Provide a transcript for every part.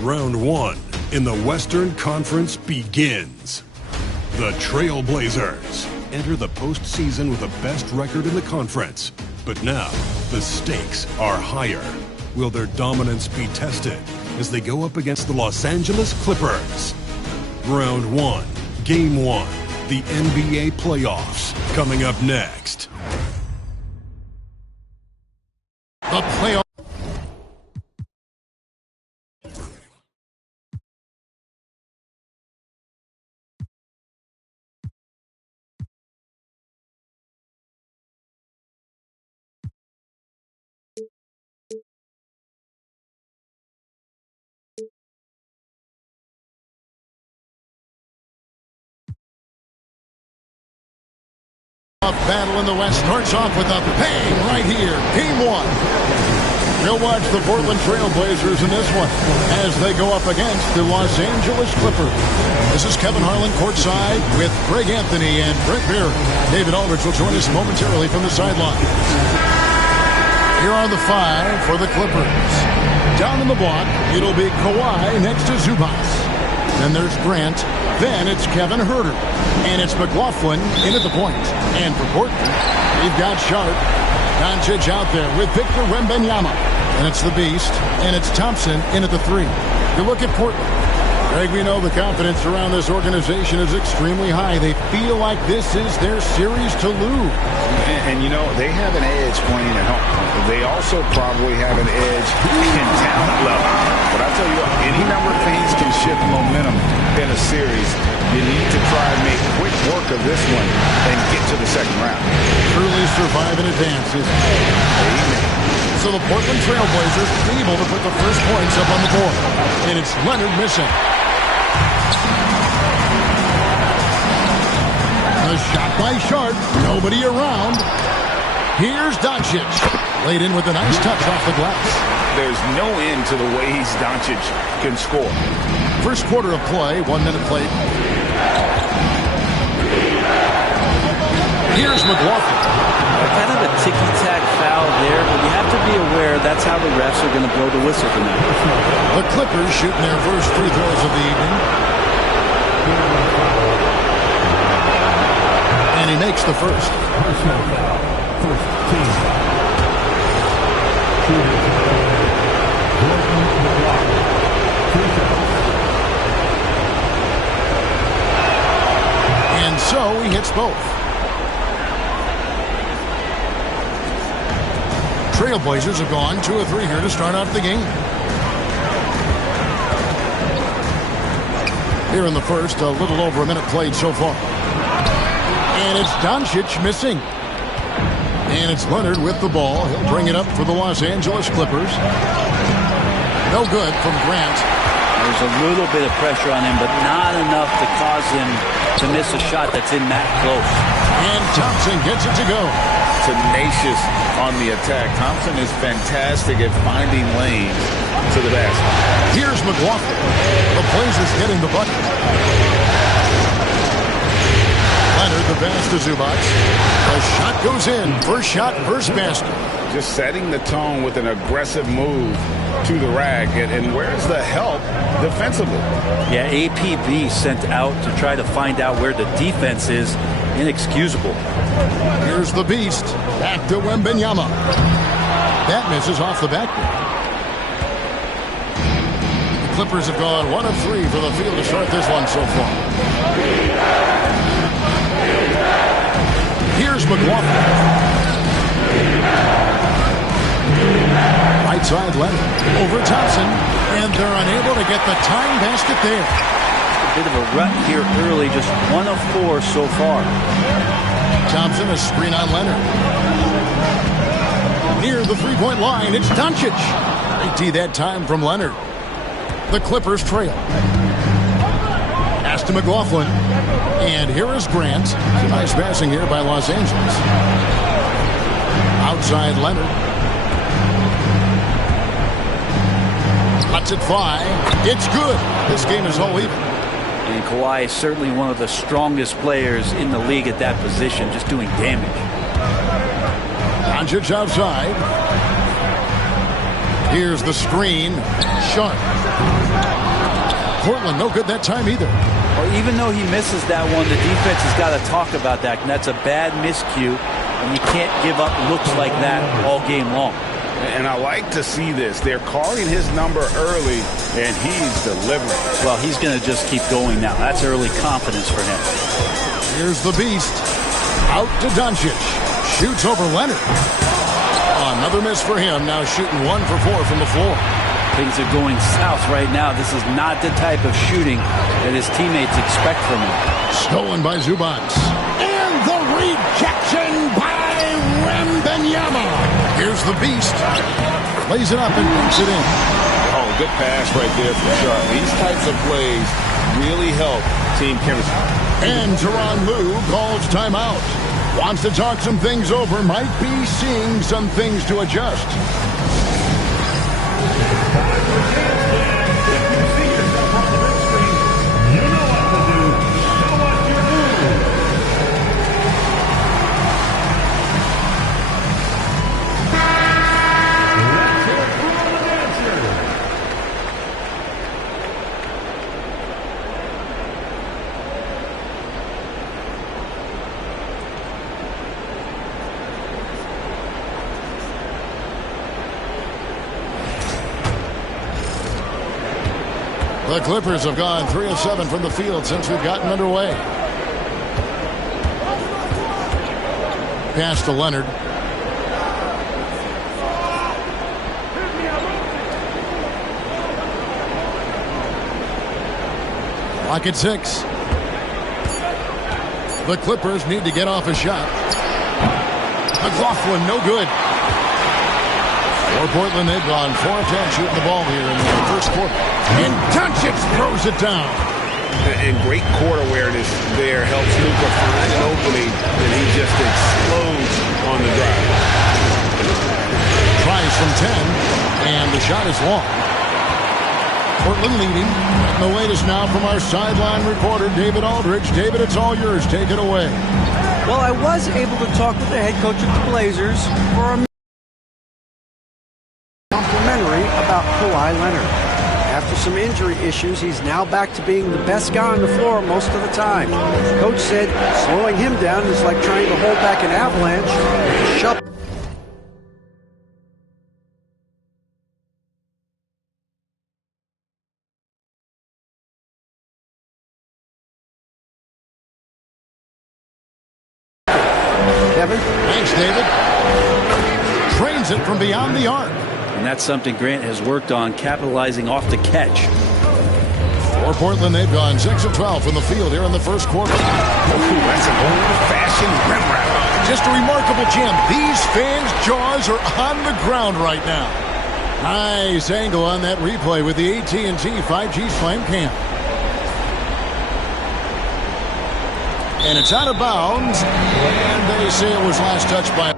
Round one in the Western Conference begins. The Trailblazers enter the postseason with the best record in the conference. But now, the stakes are higher. Will their dominance be tested as they go up against the Los Angeles Clippers? Round one, Game 1, the NBA playoffs, coming up next. The playoff. Battle in the West starts off with a bang right here. Game 1. We'll watch the Portland Trailblazers in this one as they go up against the Los Angeles Clippers. This is Kevin Harlan courtside with Greg Anthony and Brent Beard. David Aldridge will join us momentarily from the sidelines. Here are the 5 for the Clippers. Down in the block, it'll be Kawhi next to Zubac. Then there's Grant. Then it's Kevin Huerter. And it's McLaughlin in at the point. And for Portland, we've got Sharp. Doncic out there with Victor Wembanyama. And it's the Beast. And it's Thompson in at the 3. You look at Portland. Greg, we know the confidence around this organization is extremely high. They feel like this is their series to lose. And you know, they have an edge playing at home. They also probably have an edge in talent level. But I tell you what, any number of things can shift momentum in a series. You need to try and make quick work of this one and get to the second round. Truly survive and advances. Amen. So the Portland Trailblazers able to put the first points up on the board. And it's Leonard missing. The shot by Sharp. Nobody around. Here's Doncic. Laid in with a nice touch off the glass. There's no end to the ways Doncic can score. First quarter of play, 1 minute played. Here's McLaughlin. Kind of a ticky-tack foul there, but you have to be aware that's how the refs are going to blow the whistle tonight. The Clippers shooting their first free throws of the evening. And he makes the first. Personal foul. First team foul. Portland McLaughlin. 2 fouls. And so he hits both. Trailblazers have gone 2 of 3 here to start off the game. Here in the first, a little over a minute played so far. And it's Doncic missing. And it's Leonard with the ball. He'll bring it up for the Los Angeles Clippers. No good from Grant. There's a little bit of pressure on him, but not enough to cause him to miss a shot that's in that close. And Thompson gets it to go. Tenacious on the attack. Thompson is fantastic at finding lanes to the basket. Here's McLaughlin. The Blazers getting the bucket. Leonard the pass to Zubac. The shot goes in. First shot, first basket. Just setting the tone with an aggressive move to the rack. And where's the help defensively? Yeah, APB sent out to try to find out where the defense is. Inexcusable. Here's the Beast. Back to Wembanyama. That misses off the backboard. The Clippers have gone 1 of 3 for the field to start this one so far. Here's McLaughlin. Right side Leonard. Over Thompson. And they're unable to get the time basket there. Bit of a rut here early, just 1 of 4 so far. Thompson, a screen on Leonard. Near the three-point line, it's Doncic. Great D that time from Leonard. The Clippers trail. Pass to McLaughlin. And here is Grant. Nice passing here by Los Angeles. Outside Leonard. Cuts it 5. It's good. This game is all even. And Kawhi is certainly one of the strongest players in the league at that position, just doing damage. Doncic outside. Here's the screen. Sharp. Portland, no good that time either. Well, even though he misses that one, the defense has got to talk about that, and that's a bad miscue, and you can't give up looks like that all game long. And I like to see this. They're calling his number early, and he's delivering. Well, he's going to just keep going now. That's early confidence for him. Here's the beast. Out to Doncic. Shoots over Leonard. Another miss for him. Now shooting 1 for 4 from the floor. Things are going south right now. This is not the type of shooting that his teammates expect from him. Stolen by Zubac. And the rejection by Wembanyama. Here's the beast. Plays it up and dunks it in. Oh, good pass right there for Sharp. These types of plays really help team chemistry. And Tyronn Lue calls timeout. Wants to talk some things over. Might be seeing some things to adjust. The Clippers have gone 3 of 7 from the field since we've gotten underway. Pass to Leonard. Clock at 6. The Clippers need to get off a shot. McLaughlin, no good. For Portland, they've gone 4 of 10 shooting the ball here in the first quarter. And Doncic throws it down. And great court awareness there helps Luka find an opening, and he just explodes on the drive. Tries from 10, and the shot is long. Portland leading. And the latest now from our sideline reporter, David Aldridge. David, it's all yours. Take it away. Well, I was able to talk with the head coach of the Blazers for a complimentary about Kawhi Leonard. After some injury issues, he's now back to being the best guy on the floor most of the time. Coach said slowing him down is like trying to hold back an avalanche. Shut Kevin? Thanks, David. Trains it from beyond the arc. And that's something Grant has worked on, capitalizing off the catch. For Portland, they've gone 6 of 12 from the field here in the first quarter. Ooh, that's an old-fashioned rim wrap. Just a remarkable jam. These fans' jaws are on the ground right now. Nice angle on that replay with the AT&T 5G Slam Cam. And it's out of bounds. And they say it was last touched by...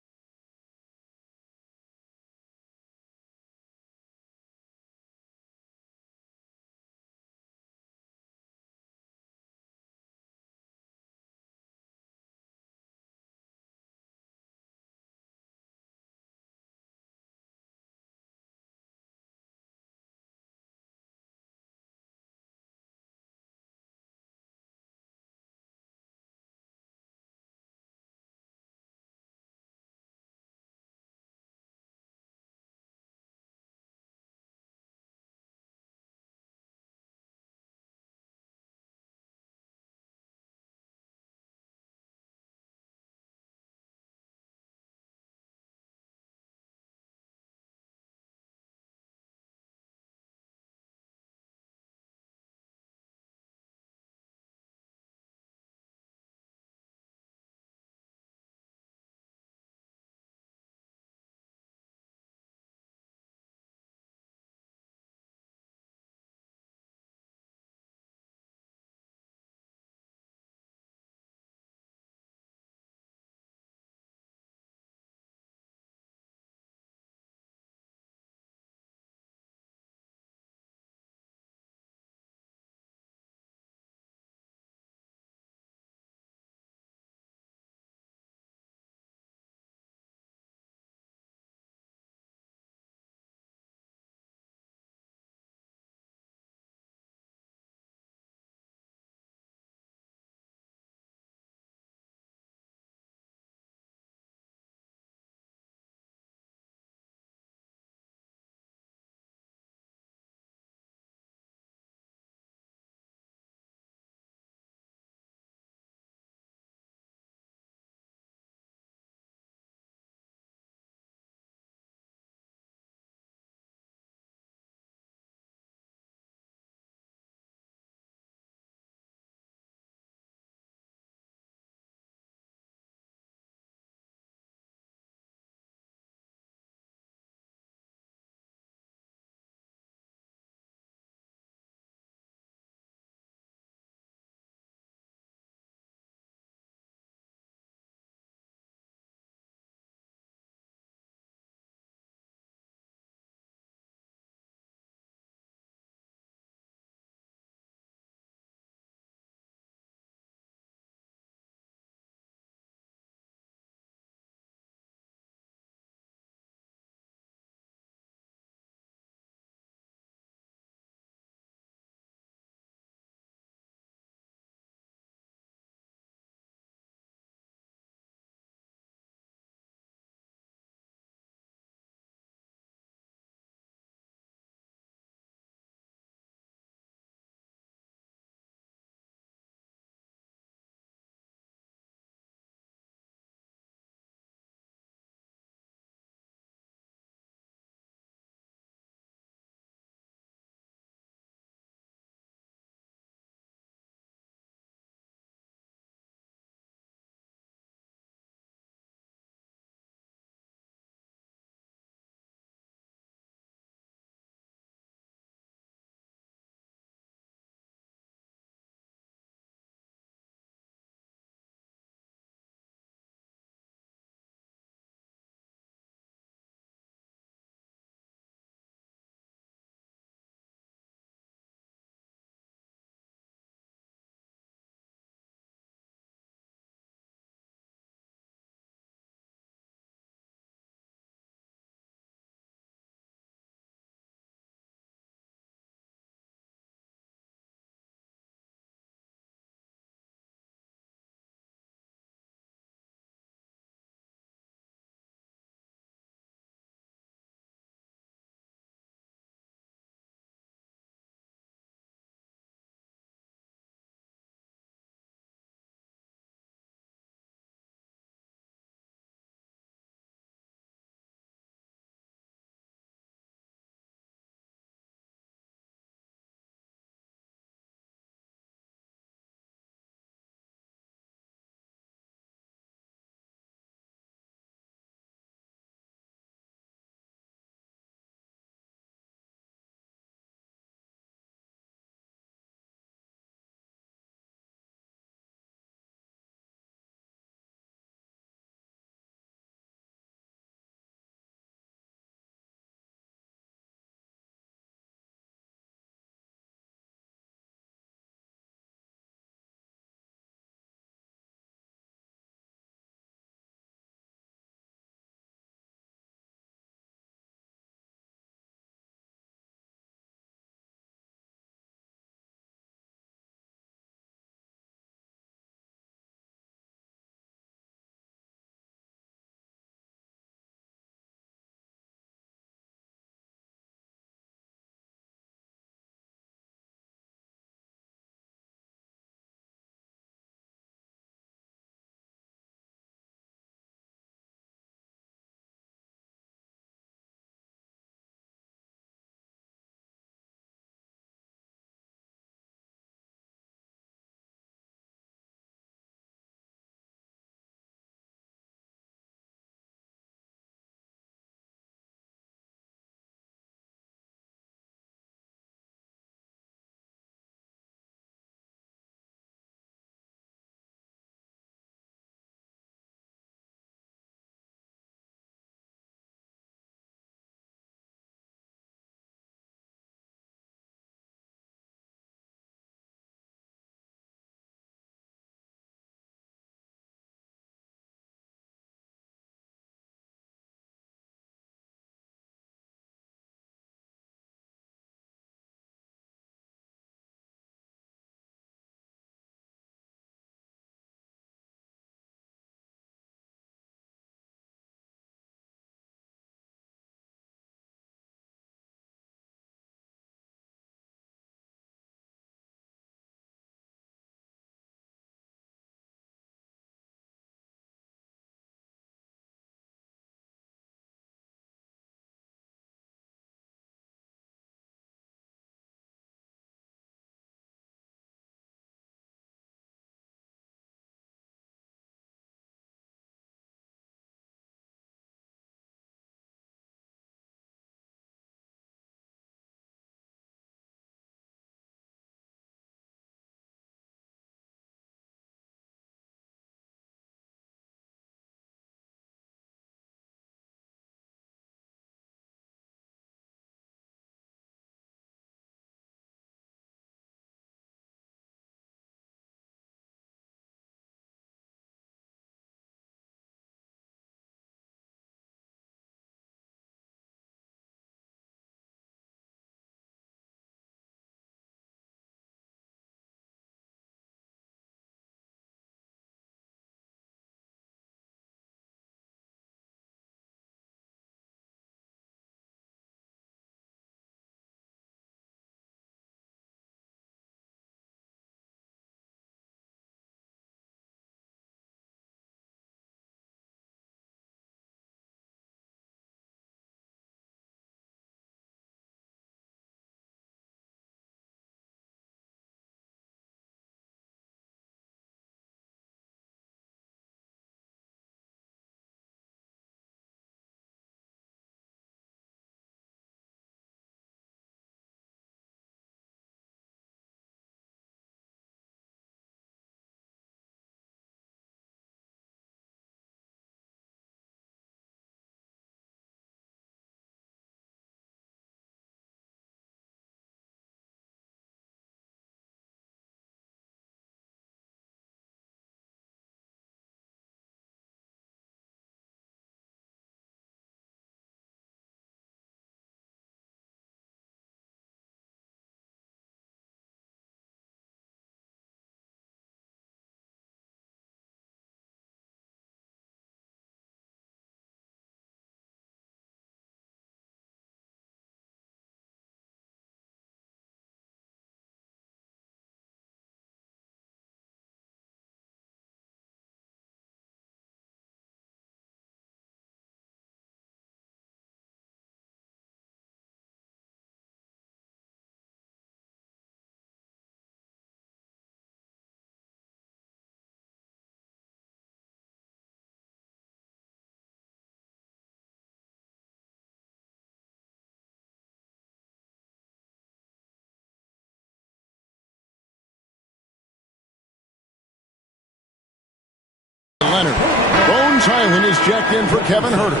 Hyland is checked in for Kevin Herter.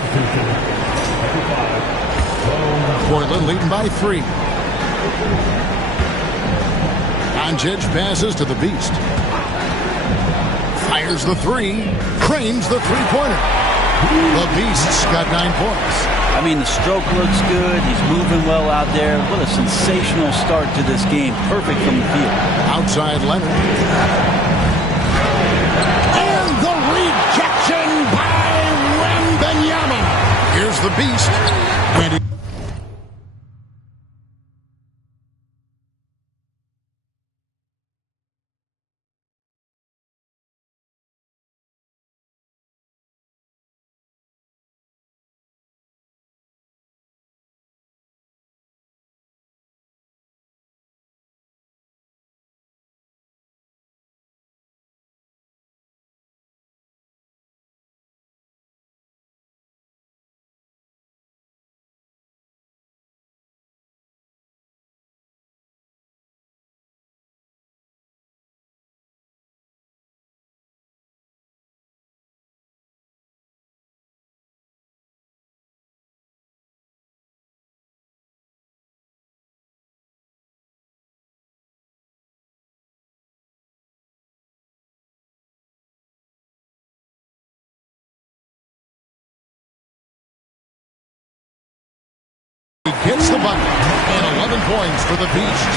Portland leading by 3. Doncic passes to the Beast. Fires the 3. Cranes the three-pointer. The Beast's got 9 points. I mean, the stroke looks good. He's moving well out there. What a sensational start to this game. Perfect from the field. Outside Leonard. And the rejection by Wembanyama. Here's the Beast. And he gets the bucket, and 11 points for the Beast.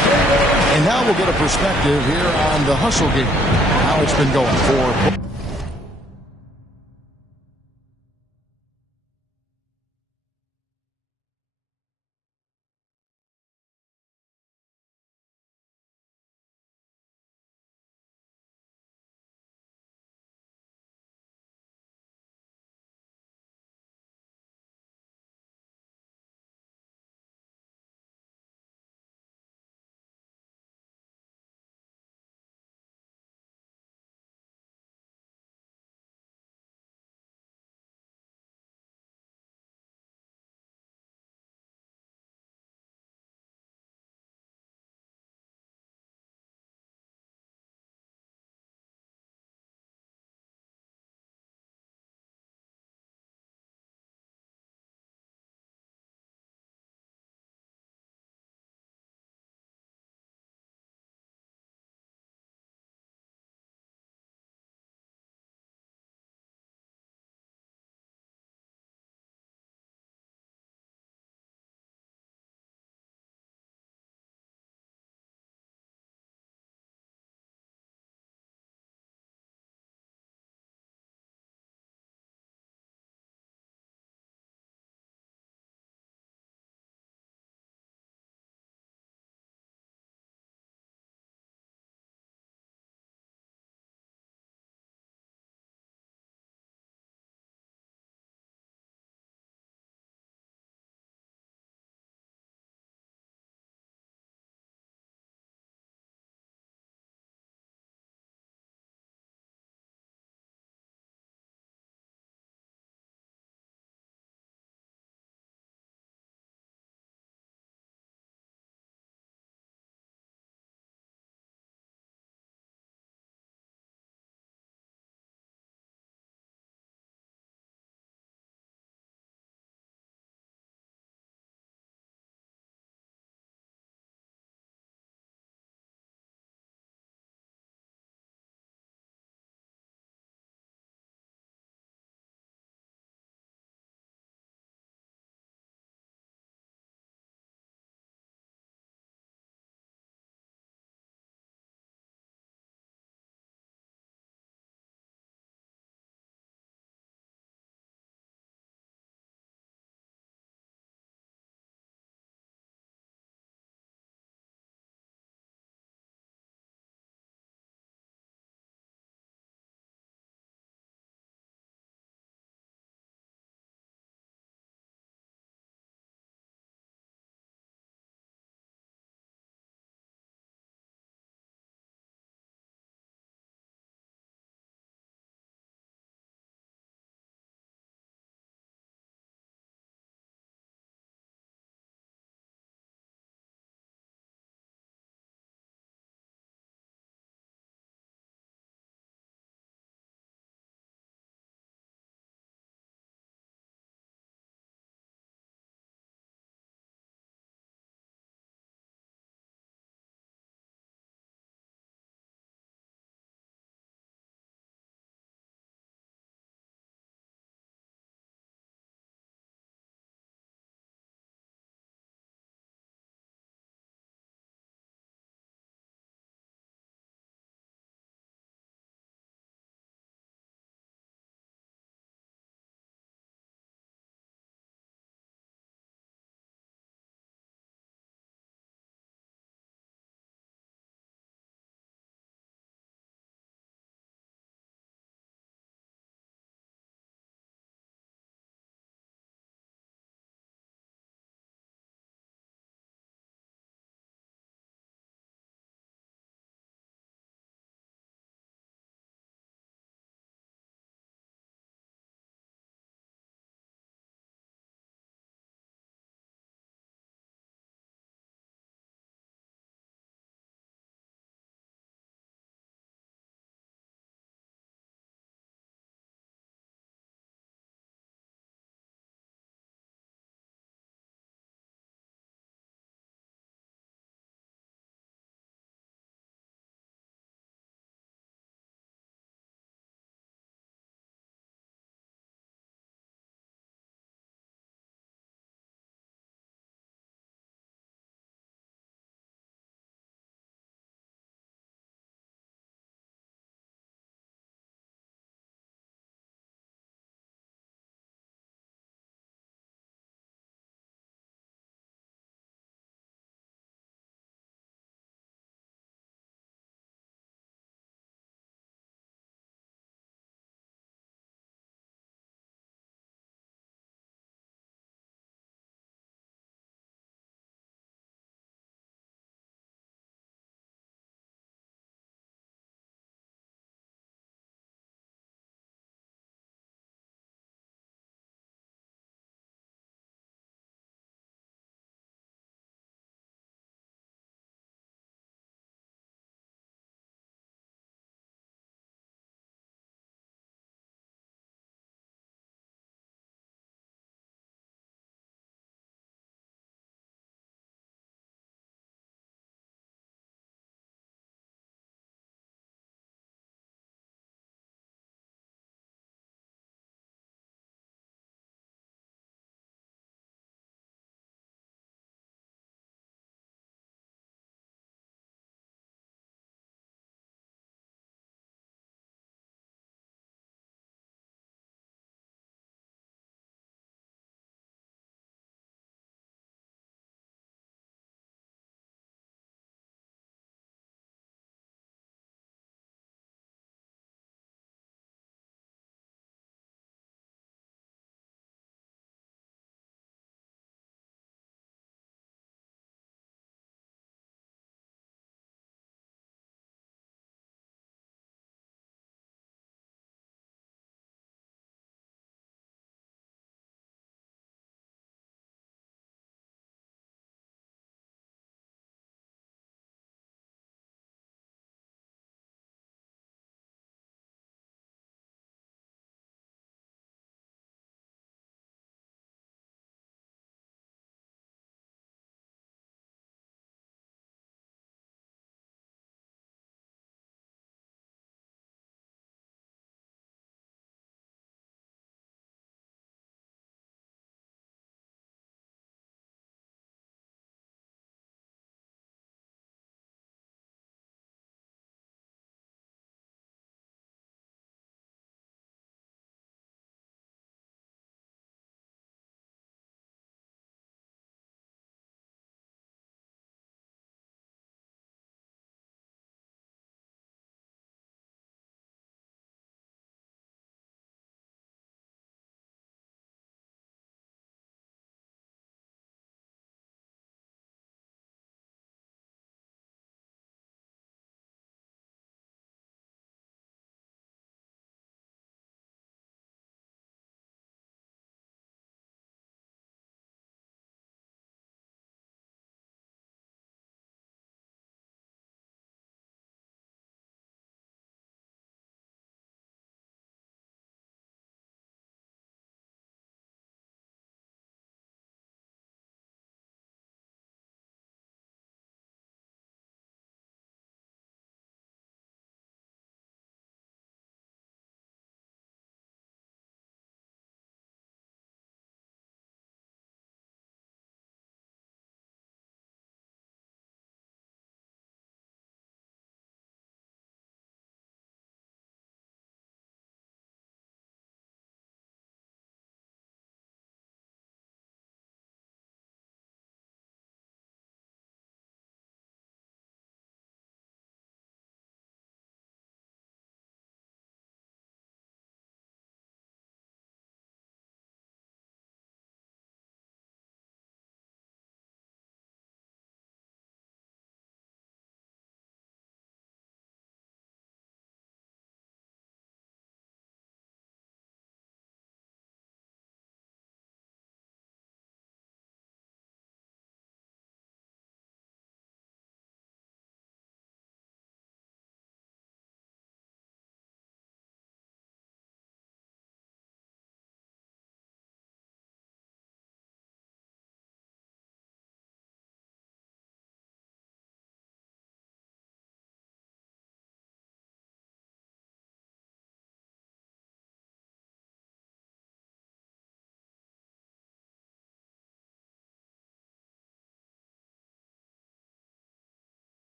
And now we'll get a perspective here on the hustle game, how it's been going for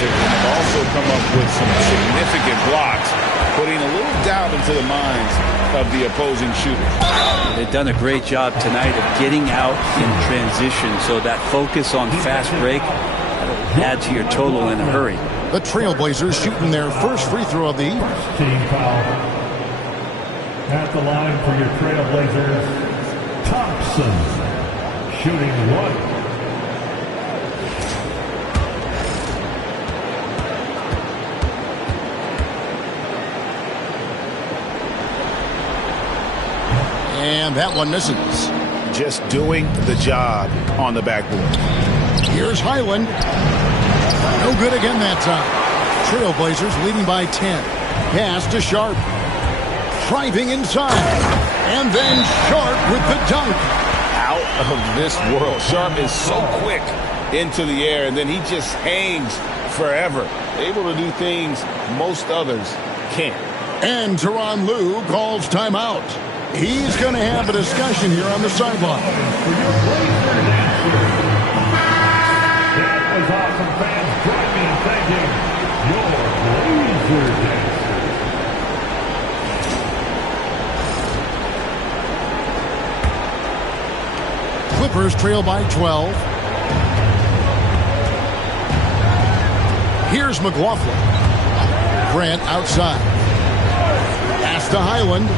it, and they've also come up with some significant blocks, putting a little doubt into the minds of the opposing shooter. They've done a great job tonight of getting out in transition, so that focus on fast break add to your total in a hurry. The Trailblazers shooting their first free throw of the evening. Team foul. At the line for your Trailblazers, Thompson, shooting one. And that one misses. Just doing the job on the backboard. Here's Highland. No good again that time. Trailblazers leading by 10. Pass to Sharp. Driving inside. And then Sharp with the dunk. Out of this world. Sharp is so quick into the air, and then he just hangs forever. Able to do things most others can't. And Tyronn Lue calls timeout. He's going to have a discussion here on the sideline. That was awesome, fans. Join me in thanking your Blazer dancers. Clippers trail by 12. Here's McLaughlin. Grant outside. Pass to Highland.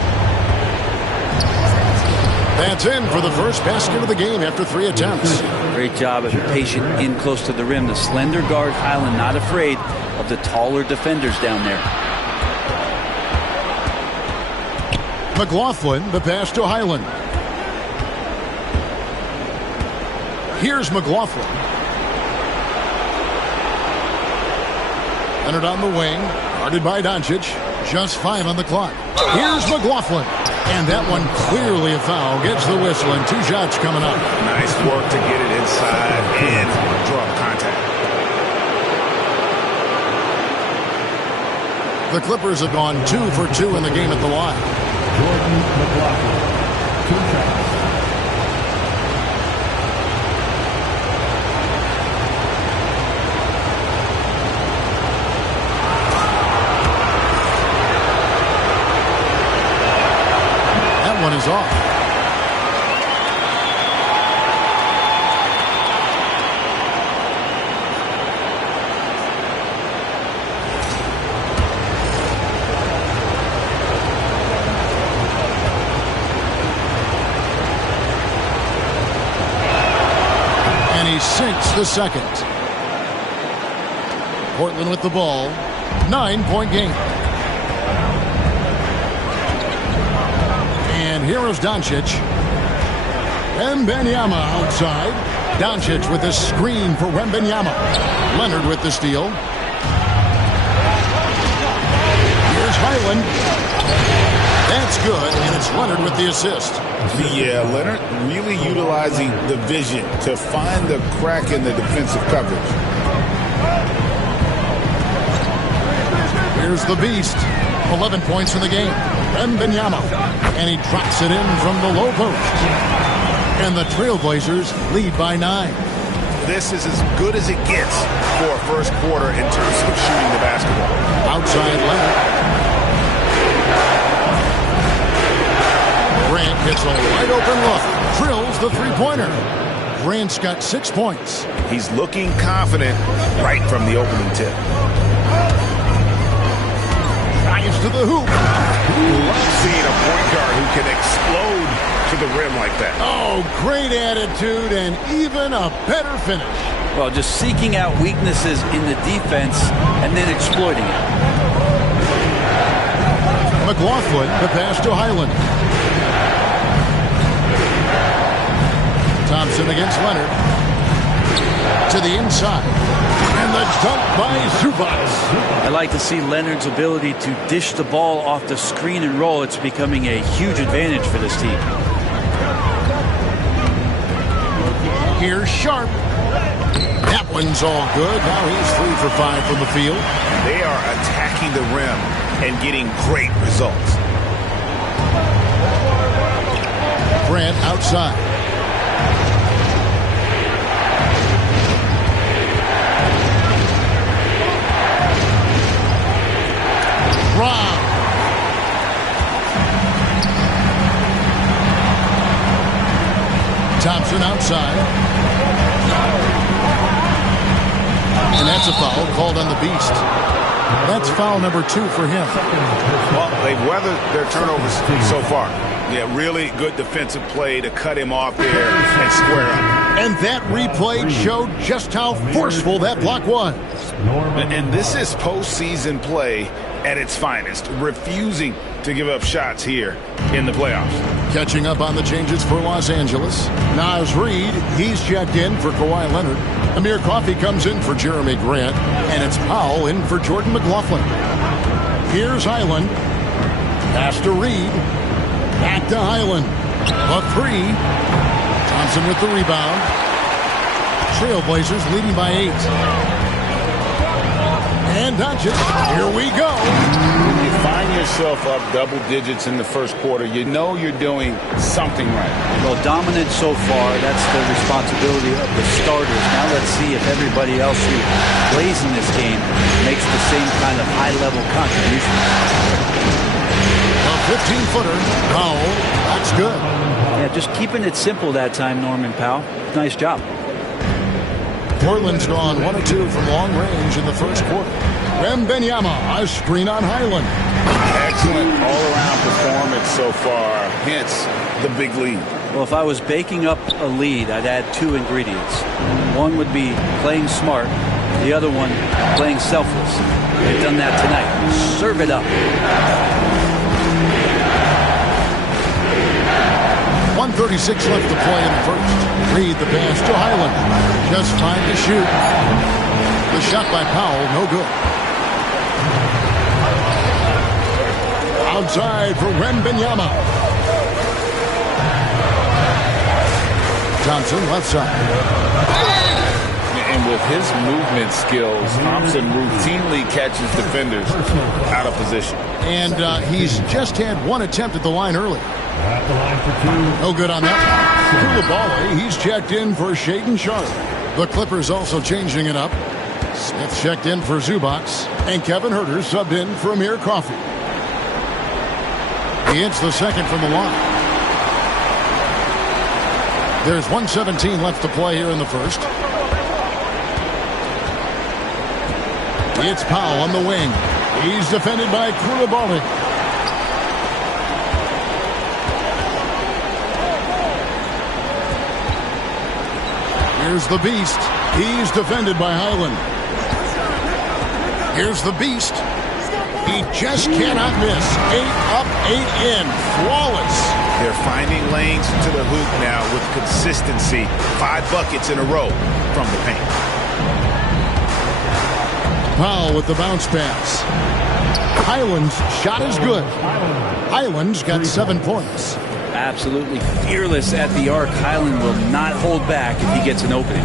That's in for the first basket of the game after 3 attempts. Great job of patient in close to the rim. The slender guard Highland not afraid of the taller defenders down there. McLaughlin, the pass to Highland. Here's McLaughlin. Leonard on the wing, guarded by Doncic. Just 5 on the clock. Here's McLaughlin. And that one clearly a foul. Gets the whistle and 2 shots coming up. Nice work to get it inside and draw contact. The Clippers have gone 2 for 2 in the game at the line. Jordan McLaughlin, 2 shots. One is off. And he sinks the second. Portland with the ball. 9-point game. Here is Doncic. Wembanyama outside. Doncic with a screen for Wembanyama. Leonard with the steal. Here's Highland. That's good, and it's Leonard with the assist. Yeah, Leonard really utilizing the vision to find the crack in the defensive coverage. Here's the beast. 11 points in the game. Wembanyama. And he drops it in from the low post. And the Trailblazers lead by 9. This is as good as it gets for a first quarter in terms of shooting the basketball. Outside Leonard. Grant gets a wide open look. Drills the three-pointer. Grant's got 6 points. He's looking confident right from the opening tip. Drives to the hoop. Love seeing a point guard who can explode to the rim like that. Oh, great attitude and even a better finish. Well, just seeking out weaknesses in the defense and then exploiting it. McLaughlin, the pass to Highland. Thompson against Leonard. To the inside. And the dunk by Zubac. I like to see Leonard's ability to dish the ball off the screen and roll. It's becoming a huge advantage for this team. Here's Sharp. That one's all good. Now he's 3 for 5 from the field. They are attacking the rim and getting great results. Grant outside. side. And that's a foul called on the Beast. That's foul number 2 for him. Well, they've weathered their turnovers so far. Yeah, really good defensive play to cut him off there and square up. And that replay showed just how forceful that block was. And this is postseason play at its finest, refusing to give up shots here in the playoffs. Catching up on the changes for Los Angeles. Naz Reid, he's checked in for Kawhi Leonard. Amir Coffey comes in for Jeremy Grant. And it's Powell in for Jordan McLaughlin. Here's Highland. Pass to Reid. Back to Highland. A 3. Thompson with the rebound. Trailblazers leading by 8. And Doncic, here we go. When you find yourself up double digits in the first quarter, you know you're doing something right. Well, dominant so far. That's the responsibility of the starters. Now let's see if everybody else who plays in this game makes the same kind of high-level contribution. A 15-footer. Powell, that's good. Yeah, just keeping it simple that time, Norman Powell. Nice job. Portland's gone 1 of 2 from long range in the first quarter. Wembanyama, a screen on Highland. Excellent all-around performance so far, hence the big lead. Well, if I was baking up a lead, I'd add 2 ingredients. One would be playing smart. The other one, playing selfless. They've done that tonight. Serve it up. 1:36 left to play in the first. Reid the pass to Highland. Just fine to shoot. The shot by Powell, no good. Outside for Wembanyama. Thompson left side. And with his movement skills, Thompson routinely catches defenders out of position. And he's just had 1 attempt at the line early. At the line for 2. No good on that. Coulibaly, he's checked in for Shaedon Sharpe. The Clippers also changing it up. Smith checked in for Zubac. And Kevin Huerter subbed in for Amir Coffey. He hits the second from the line. There's 1:17 left to play here in the first. It's Powell on the wing. He's defended by Coulibaly. Here's the Beast. He's defended by Highland. Here's the Beast. He just cannot miss. 8 up, 8 in. Flawless. They're finding lanes to the hoop now with consistency. 5 buckets in a row from the paint. Powell with the bounce pass. Highland's shot is good. Highland's got 7 points. Absolutely fearless at the arc. Highland will not hold back if he gets an opening.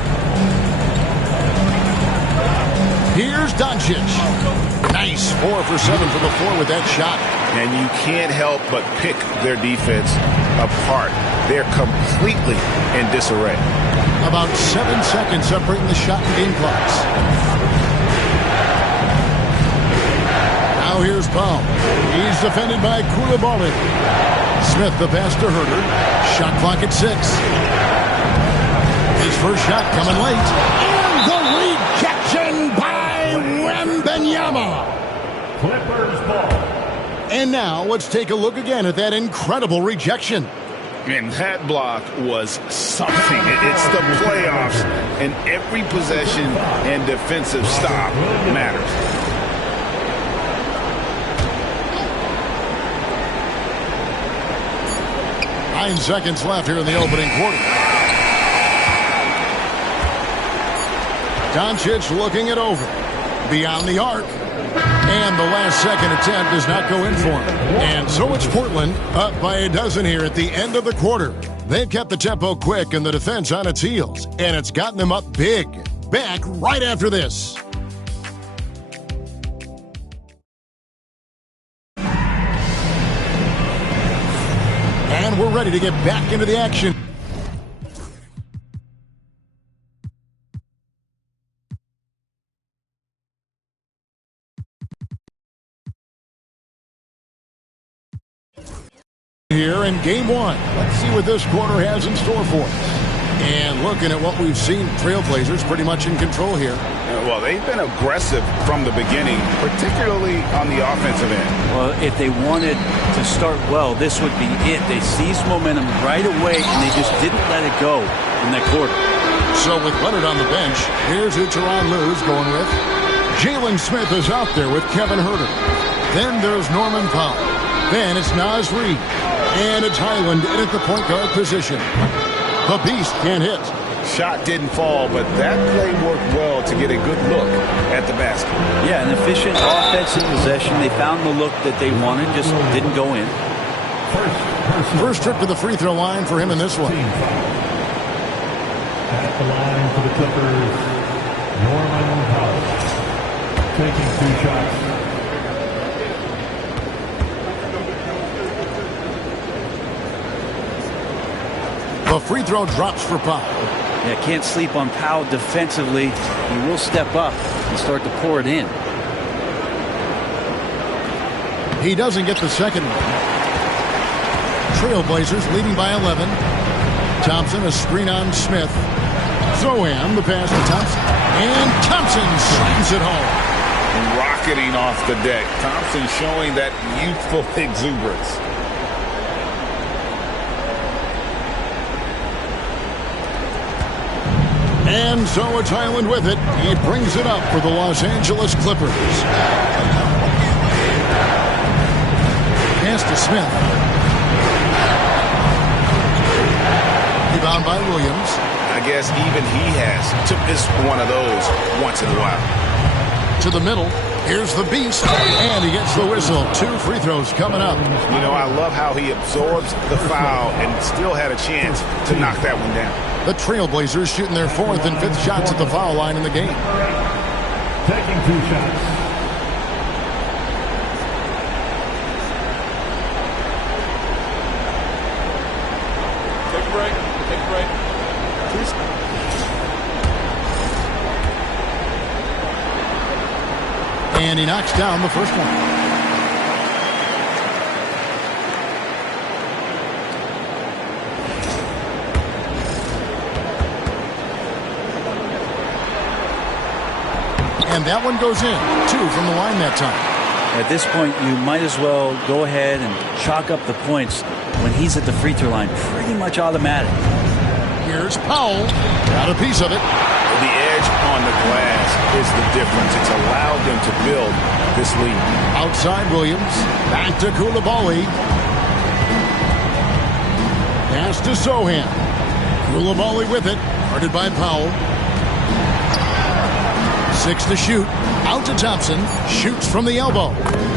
Here's Doncic. Nice 4 for 7 from the floor with that shot. And you can't help but pick their defense apart. They're completely in disarray. About 7 seconds separating the shot and game clocks. Now here's Powell. He's defended by Coulibaly. Smith the pass to Huerter. Shot clock at 6. His first shot coming late. And the rejection by Wembanyama. Clippers ball. And now let's take a look again at that incredible rejection. And that block was something. It's the playoffs, and every possession and defensive stop matters. Nine seconds left here in the opening quarter. Doncic looking it over. Beyond the arc. And the last second attempt does not go in for him. And so it's Portland up by a dozen here at the end of the quarter. They've kept the tempo quick and the defense on its heels. And it's gotten them up big. Back right after this. And we're ready to get back into the action. Here in game 1. Let's see what this quarter has in store for us. And looking at what we've seen, Trailblazers pretty much in control here. Well, they've been aggressive from the beginning, particularly on the offensive end. Well, if they wanted to start well, this would be it. They seized momentum right away, and they just didn't let it go in that quarter. So with Leonard on the bench, here's who Tyronn Lue's going with. Jalen Smith is out there with Kevin Huerter. Then there's Norman Powell. Then it's Naz Reid. And it's Highland in at the point guard position. The Beast can't hit. Shot didn't fall, but that play worked well to get a good look at the basket. Yeah, an efficient offensive possession. They found the look that they wanted, just didn't go in. First trip to the free throw line for him in this one. At the line for the Clippers, Norman Powell. Taking 2 shots. The free throw drops for Powell. Yeah, can't sleep on Powell defensively. He will step up and start to pour it in. He doesn't get the second one. Trailblazers leading by 11. Thompson, a screen on Smith. Zohan, the pass to Thompson. And Thompson slams it home. Rocketing off the deck. Thompson showing that youthful exuberance. And so it's Highland with it. He brings it up for the Los Angeles Clippers. Pass to Smith. Rebound by Williams. I guess even he has to miss one of those once in a while. To the middle. Here's the Beast. And he gets the whistle. 2 free throws coming up. You know, I love how he absorbs the foul and still had a chance to knock that one down. The Trailblazers shooting their 4th and 5th shots at the foul line in the game. Taking 2 shots. Take a break. Take a break. Please. And he knocks down the first one. And that one goes in. 2 from the line that time. At this point, you might as well go ahead and chalk up the points when he's at the free throw line. Pretty much automatic. Here's Powell. Got a piece of it. The edge on the glass is the difference. It's allowed them to build this lead. Outside Williams. Back to Koulibaly. Pass to Zohan. Koulibaly with it. Guarded by Powell. 6 to shoot. Out to Thompson. Shoots from the elbow.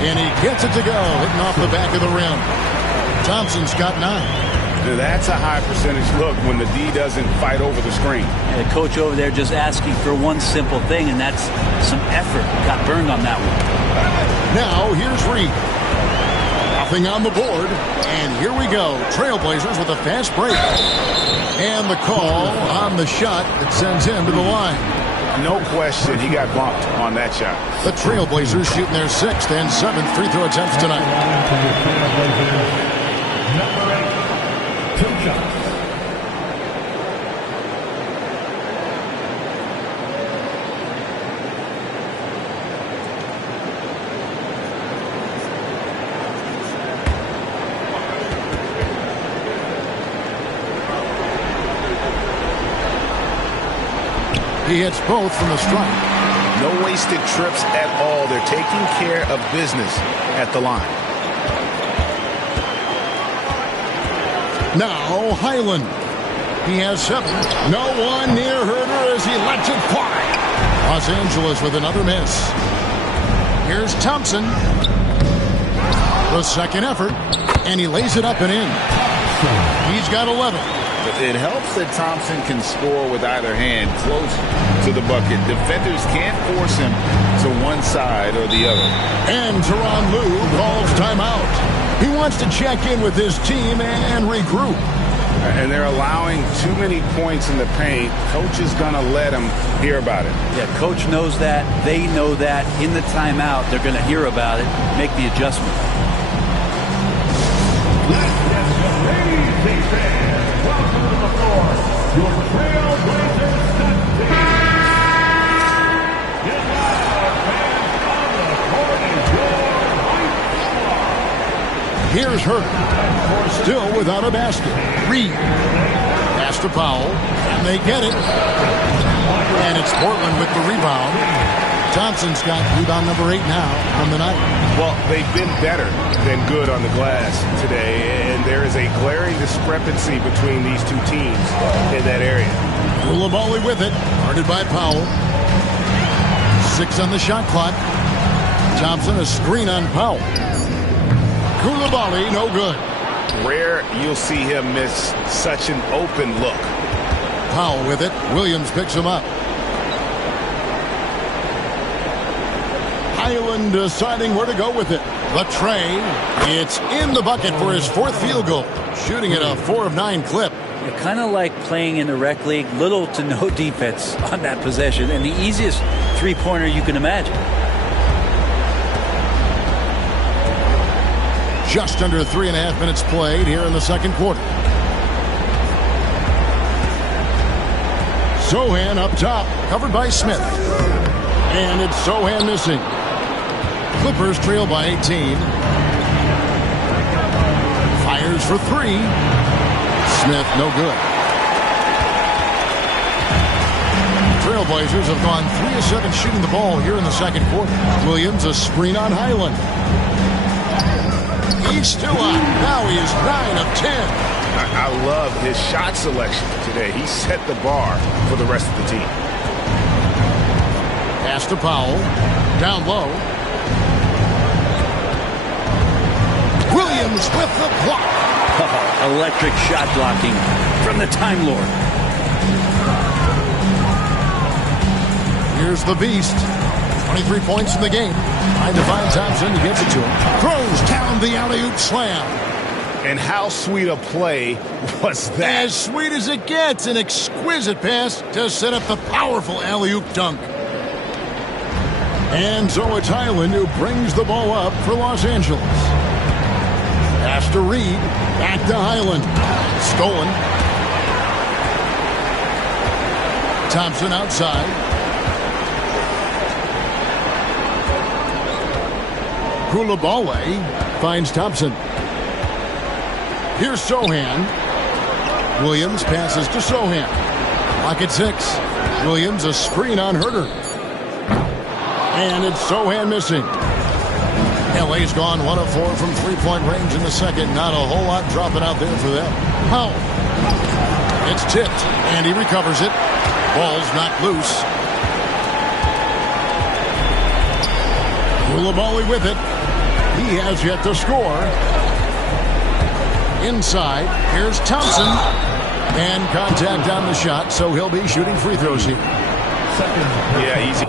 And he gets it to go. Hitting off the back of the rim. Thompson's got 9. That's a high percentage look when the D doesn't fight over the screen. And the coach over there just asking for one simple thing, and that's some effort. Got burned on that one. Now here's Reid. Nothing on the board. And here we go. Trailblazers with a fast break. And the call on the shot that sends him to the line. No question, he got bumped on that shot. The Trailblazers shooting their 6th and 7th free throw attempts tonight. Number 8, 2 shots. He hits both from the stripe. No wasted trips at all. They're taking care of business at the line. Now Highland. He has 7. No one near Huerter as he lets it fly. Los Angeles with another miss. Here's Thompson. The second effort. And he lays it up and in. He's got 11. It helps that Thompson can score with either hand close to the bucket. Defenders can't force him to one side or the other. And Tyronn Lue calls timeout. He wants to check in with his team and regroup. And they're allowing too many points in the paint. Coach is going to let them hear about it. Yeah, coach knows that. They know that. In the timeout, they're going to hear about it, make the adjustment. Ladies and gentlemen, welcome to the floor. your Trailblazers set team. Get loud, fans, on the court is your White Squad. Here's Hurt. Still without a basket. Reed. Pass to Powell. And they get it. And it's Portland with the rebound. Thompson's got rebound number 8 now on the night. Well, they've been better than good on the glass today, and there is a glaring discrepancy between these two teams in that area. Koulibaly with it, guarded by Powell. 6 on the shot clock. Thompson, a screen on Powell. Koulibaly, no good. Rare you'll see him miss such an open look. Powell with it. Williams picks him up. Highland deciding where to go with it. The tray. It's in the bucket for his 4th field goal. Shooting at a 4 of 9 clip. Kind of like playing in the rec league, little to no defense on that possession, and the easiest three-pointer you can imagine. Just under 3.5 minutes played here in the second quarter. Sohan up top, covered by Smith. And it's Sohan missing. Clippers trail by 18. Fires for 3. Smith, no good. Trailblazers have gone 3 of 7 shooting the ball here in the second quarter. Williams, a screen on Highland. He's still on. Now he is 9 of 10. I love his shot selection today. He set the bar for the rest of the team. Pass to Powell. Down low. Williams with the block. Oh, electric shot blocking from the Time Lord. Here's the Beast. 23 points in the game. Trying to find Thompson. He gives it to him. Throws down the alley-oop slam. And how sweet a play was that? As sweet as it gets. An exquisite pass to set up the powerful alley-oop dunk. And so it's Highland who brings the ball up for Los Angeles. Pass to Reed. Back to Highland. Stolen. Thompson outside. Koulibaly finds Thompson. Here's Sohan. Williams passes to Sohan. Clock at 6. Williams, a screen on Herter. And it's Sohan missing. LA's gone 1 of 4 from three-point range in the second. Not a whole lot dropping out there for them. Powell. It's tipped, and he recovers it. Ball's not loose. Koulibaly with it. He has yet to score. Inside, here's Thompson. And contact on the shot, so he'll be shooting free throws here. Yeah, easy.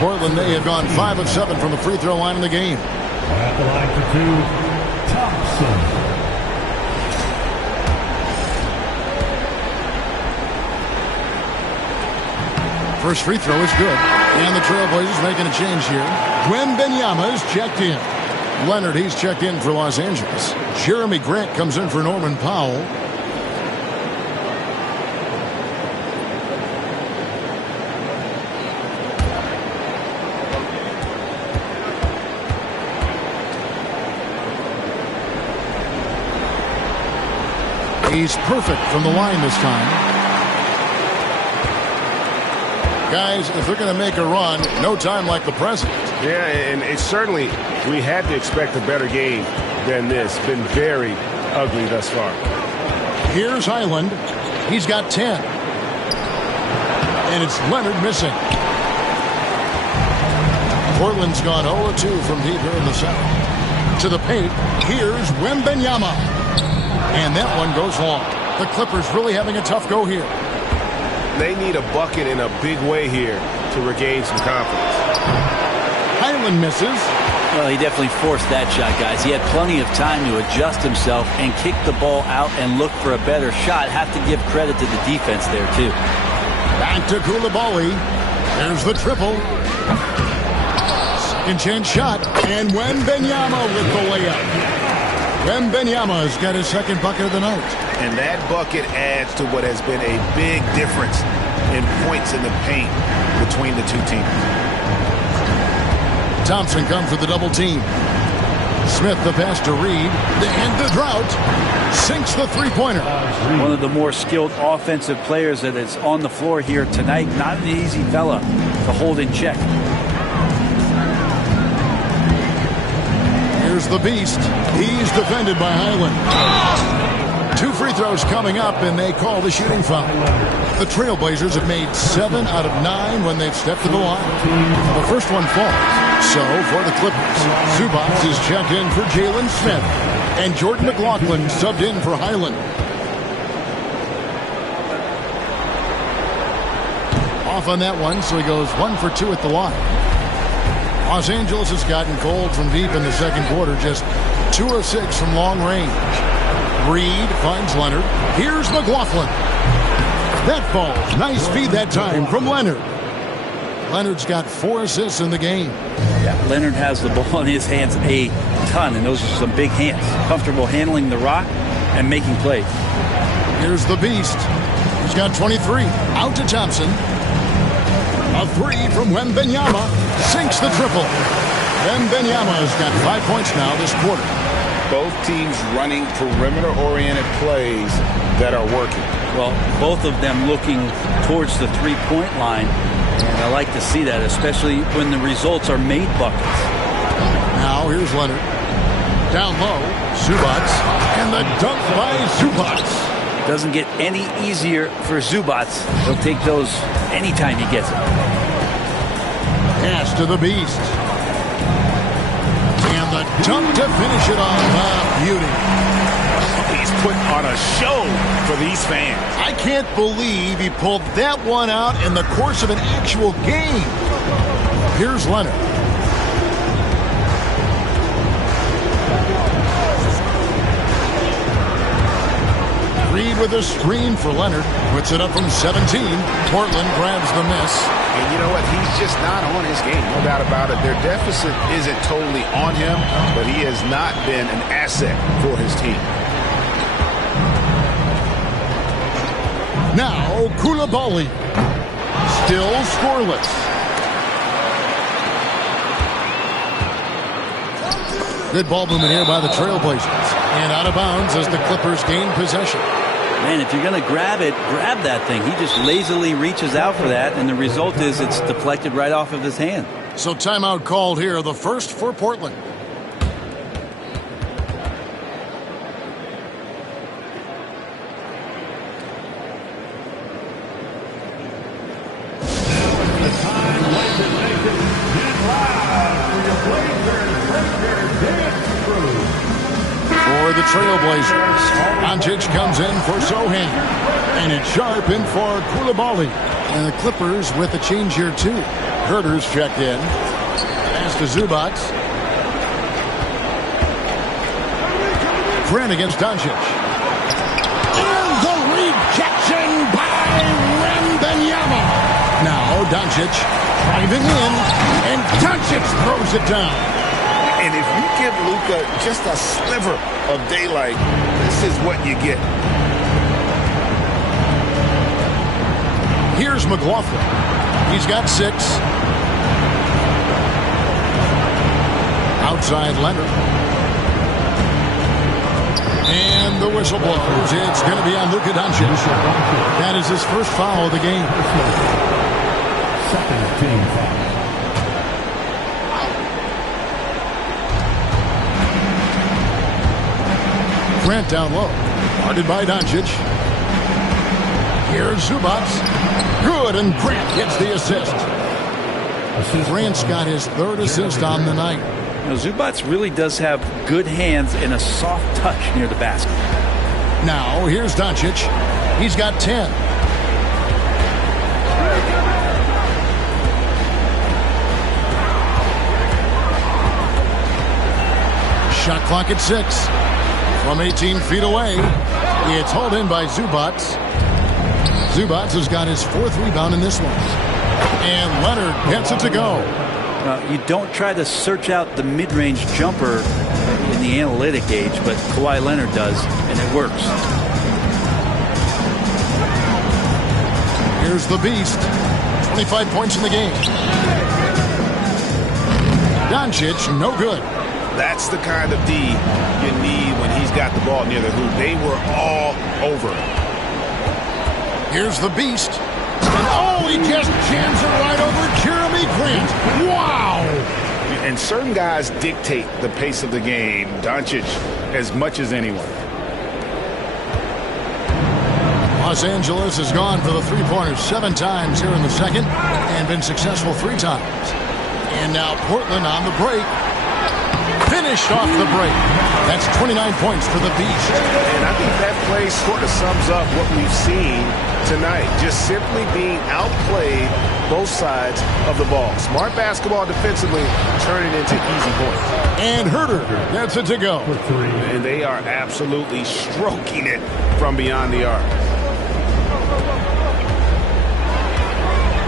Portland, they have gone 5 of 7 from the free throw line in the game. At the line for 2, Thompson. First free throw is good. And the Trailblazers making a change here. Wembanyama is checked in. Leonard, he's checked in for Los Angeles. Jeremy Grant comes in for Norman Powell. He's perfect from the line this time. Guys, if they're going to make a run, no time like the present. Yeah, and it's certainly, we had to expect a better game than this. Been very ugly thus far. Here's Highland. He's got 10. And it's Leonard missing. Portland's gone 0-2 from deep here in the center. To the paint, here's Wembanyama. And that one goes long. The Clippers really having a tough go here. They need a bucket in a big way here to regain some confidence. Highland misses. Well, he definitely forced that shot, guys. He had plenty of time to adjust himself and kick the ball out and look for a better shot. Have to give credit to the defense there, too. Back to Koulibaly. There's the triple. Second chance shot. And Wembanyama with the layup. Wembanyama's got his second bucket of the night. And that bucket adds to what has been a big difference in points in the paint between the two teams. Thompson comes with the double team. Smith the pass to Reed. And the drought sinks the three-pointer. One of the more skilled offensive players that is on the floor here tonight. Not an easy fella to hold in check. Here's the beast. He's defended by Highland. 2 free throws coming up, and they call the shooting foul. The Trailblazers have made 7 out of 9 when they've stepped to the line. The first one falls. So, for the Clippers, Zubac is checked in for Jalen Smith, and Jordan McLaughlin subbed in for Highland. Off on that one, so he goes 1 for 2 at the line. Los Angeles has gotten cold from deep in the second quarter, just 2 of 6 from long range. Reed finds Leonard. Here's McLaughlin. That falls. Nice feed that time from Leonard. Leonard's got 4 assists in the game. Yeah, Leonard has the ball in his hands a ton, and those are some big hands. Comfortable handling the rock and making plays. Here's the beast. He's got 23. Out to Thompson. A 3 from Wembanyama. Sinks the triple. Wembanyama's got 5 points now this quarter. Both teams running perimeter-oriented plays that are working. Well, both of them looking towards the three-point line. And I like to see that, especially when the results are made buckets. Now here's Leonard. Down low, Zubac. And the dunk by Zubac. Doesn't get any easier for Zubac. He'll take those anytime he gets it. Pass to the beast. And the dunk to finish it off. Beauty. He's put on a show for these fans. I can't believe he pulled that one out in the course of an actual game. Here's Leonard. Reed with a screen for Leonard. Puts it up from 17. Portland grabs the miss. And you know what? He's just not on his game. No doubt about it. Their deficit isn't totally on him, but he has not been an asset for his team. Now, Koulibaly. Still scoreless. Good ball movement here by the Trailblazers. And out of bounds as the Clippers gain possession. Man, if you're going to grab it, grab that thing. He just lazily reaches out for that, and the result is it's deflected right off of his hand. So timeout called here, the first for Portland. For the Trailblazers, Doncic comes in for Sohan. And it's Sharp in for Koulibaly. And the Clippers with a change here, too. Herter's checked in. Pass to Zubac. Grant against Doncic. And the rejection by Wembanyama. Now Doncic driving in. And Doncic throws it down. And if you give Luka just a sliver of daylight, this is what you get. Here's McLaughlin. He's got 6. Outside Leonard. And the whistle blows. It's going to be on Luka Doncic. That is his first foul of the game. Second team foul. Grant down low. Guarded by Doncic. Here's Zubac. Good, and Grant gets the assist. Grant's got his 3rd assist on the night. You know, Zubac really does have good hands and a soft touch near the basket. Now, here's Doncic. He's got 10. clock at 6. From 18 feet away, it's hauled in by Zubats. Zubats has got his 4th rebound in this one. And Leonard gets it to go. You don't try to search out the mid-range jumper in the analytic age, but Kawhi Leonard does, and it works. Here's the Beast. 25 points in the game. Doncic, no good. That's the kind of D you need when he's got the ball near the hoop. They were all over it. Here's the Beast. And oh, he just jams it right over Jeremy Grant. Wow! And certain guys dictate the pace of the game, Doncic, as much as anyone. Los Angeles has gone for the three-pointers 7 times here in the second and been successful 3 times. And now Portland on the break. Finished off the break. That's 29 points for the Beast. And I think that play sort of sums up what we've seen tonight. Just simply being outplayed both sides of the ball. Smart basketball defensively, turning into easy points. And Herter gets it to go. And they are absolutely stroking it from beyond the arc.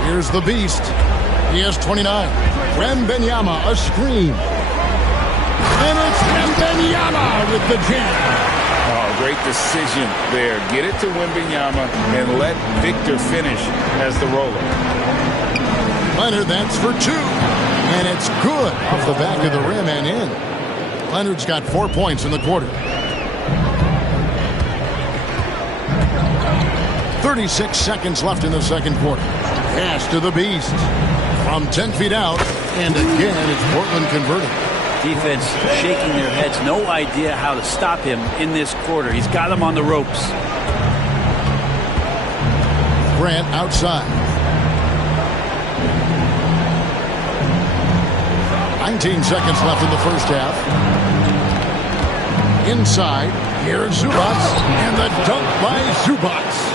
Here's the Beast. He has 29. Wembanyama, a screen. And it's Wembanyama with the jam. Oh, great decision there. Get it to Wembanyama and let Victor finish as the roller. Leonard, that's for 2. And it's good off the back of the rim and in. Leonard's got 4 points in the quarter. 36 seconds left in the second quarter. Pass to the Beast. From 10 feet out. And again, it's Portland converting. Defense shaking their heads. No idea how to stop him in this quarter. He's got him on the ropes. Grant outside. 19 seconds left in the first half. Inside. Here's Zubats. And the dunk by Zubats.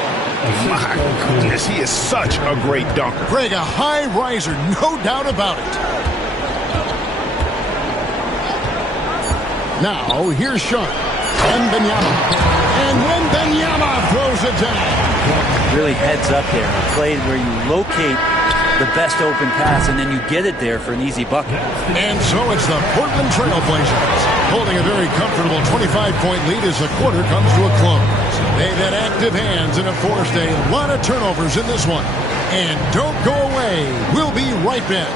My goodness, he is such a great dunker. Greg, a high riser, no doubt about it. Now, here's Sean. Wembanyama. And Wembanyama throws it down. Really heads up there. A play where you locate the best open pass, and then you get it there for an easy bucket. And so it's the Portland Trail Blazers holding a very comfortable 25-point lead as the quarter comes to a close. They've had active hands and have forced a lot of turnovers in this one. And don't go away. We'll be right back.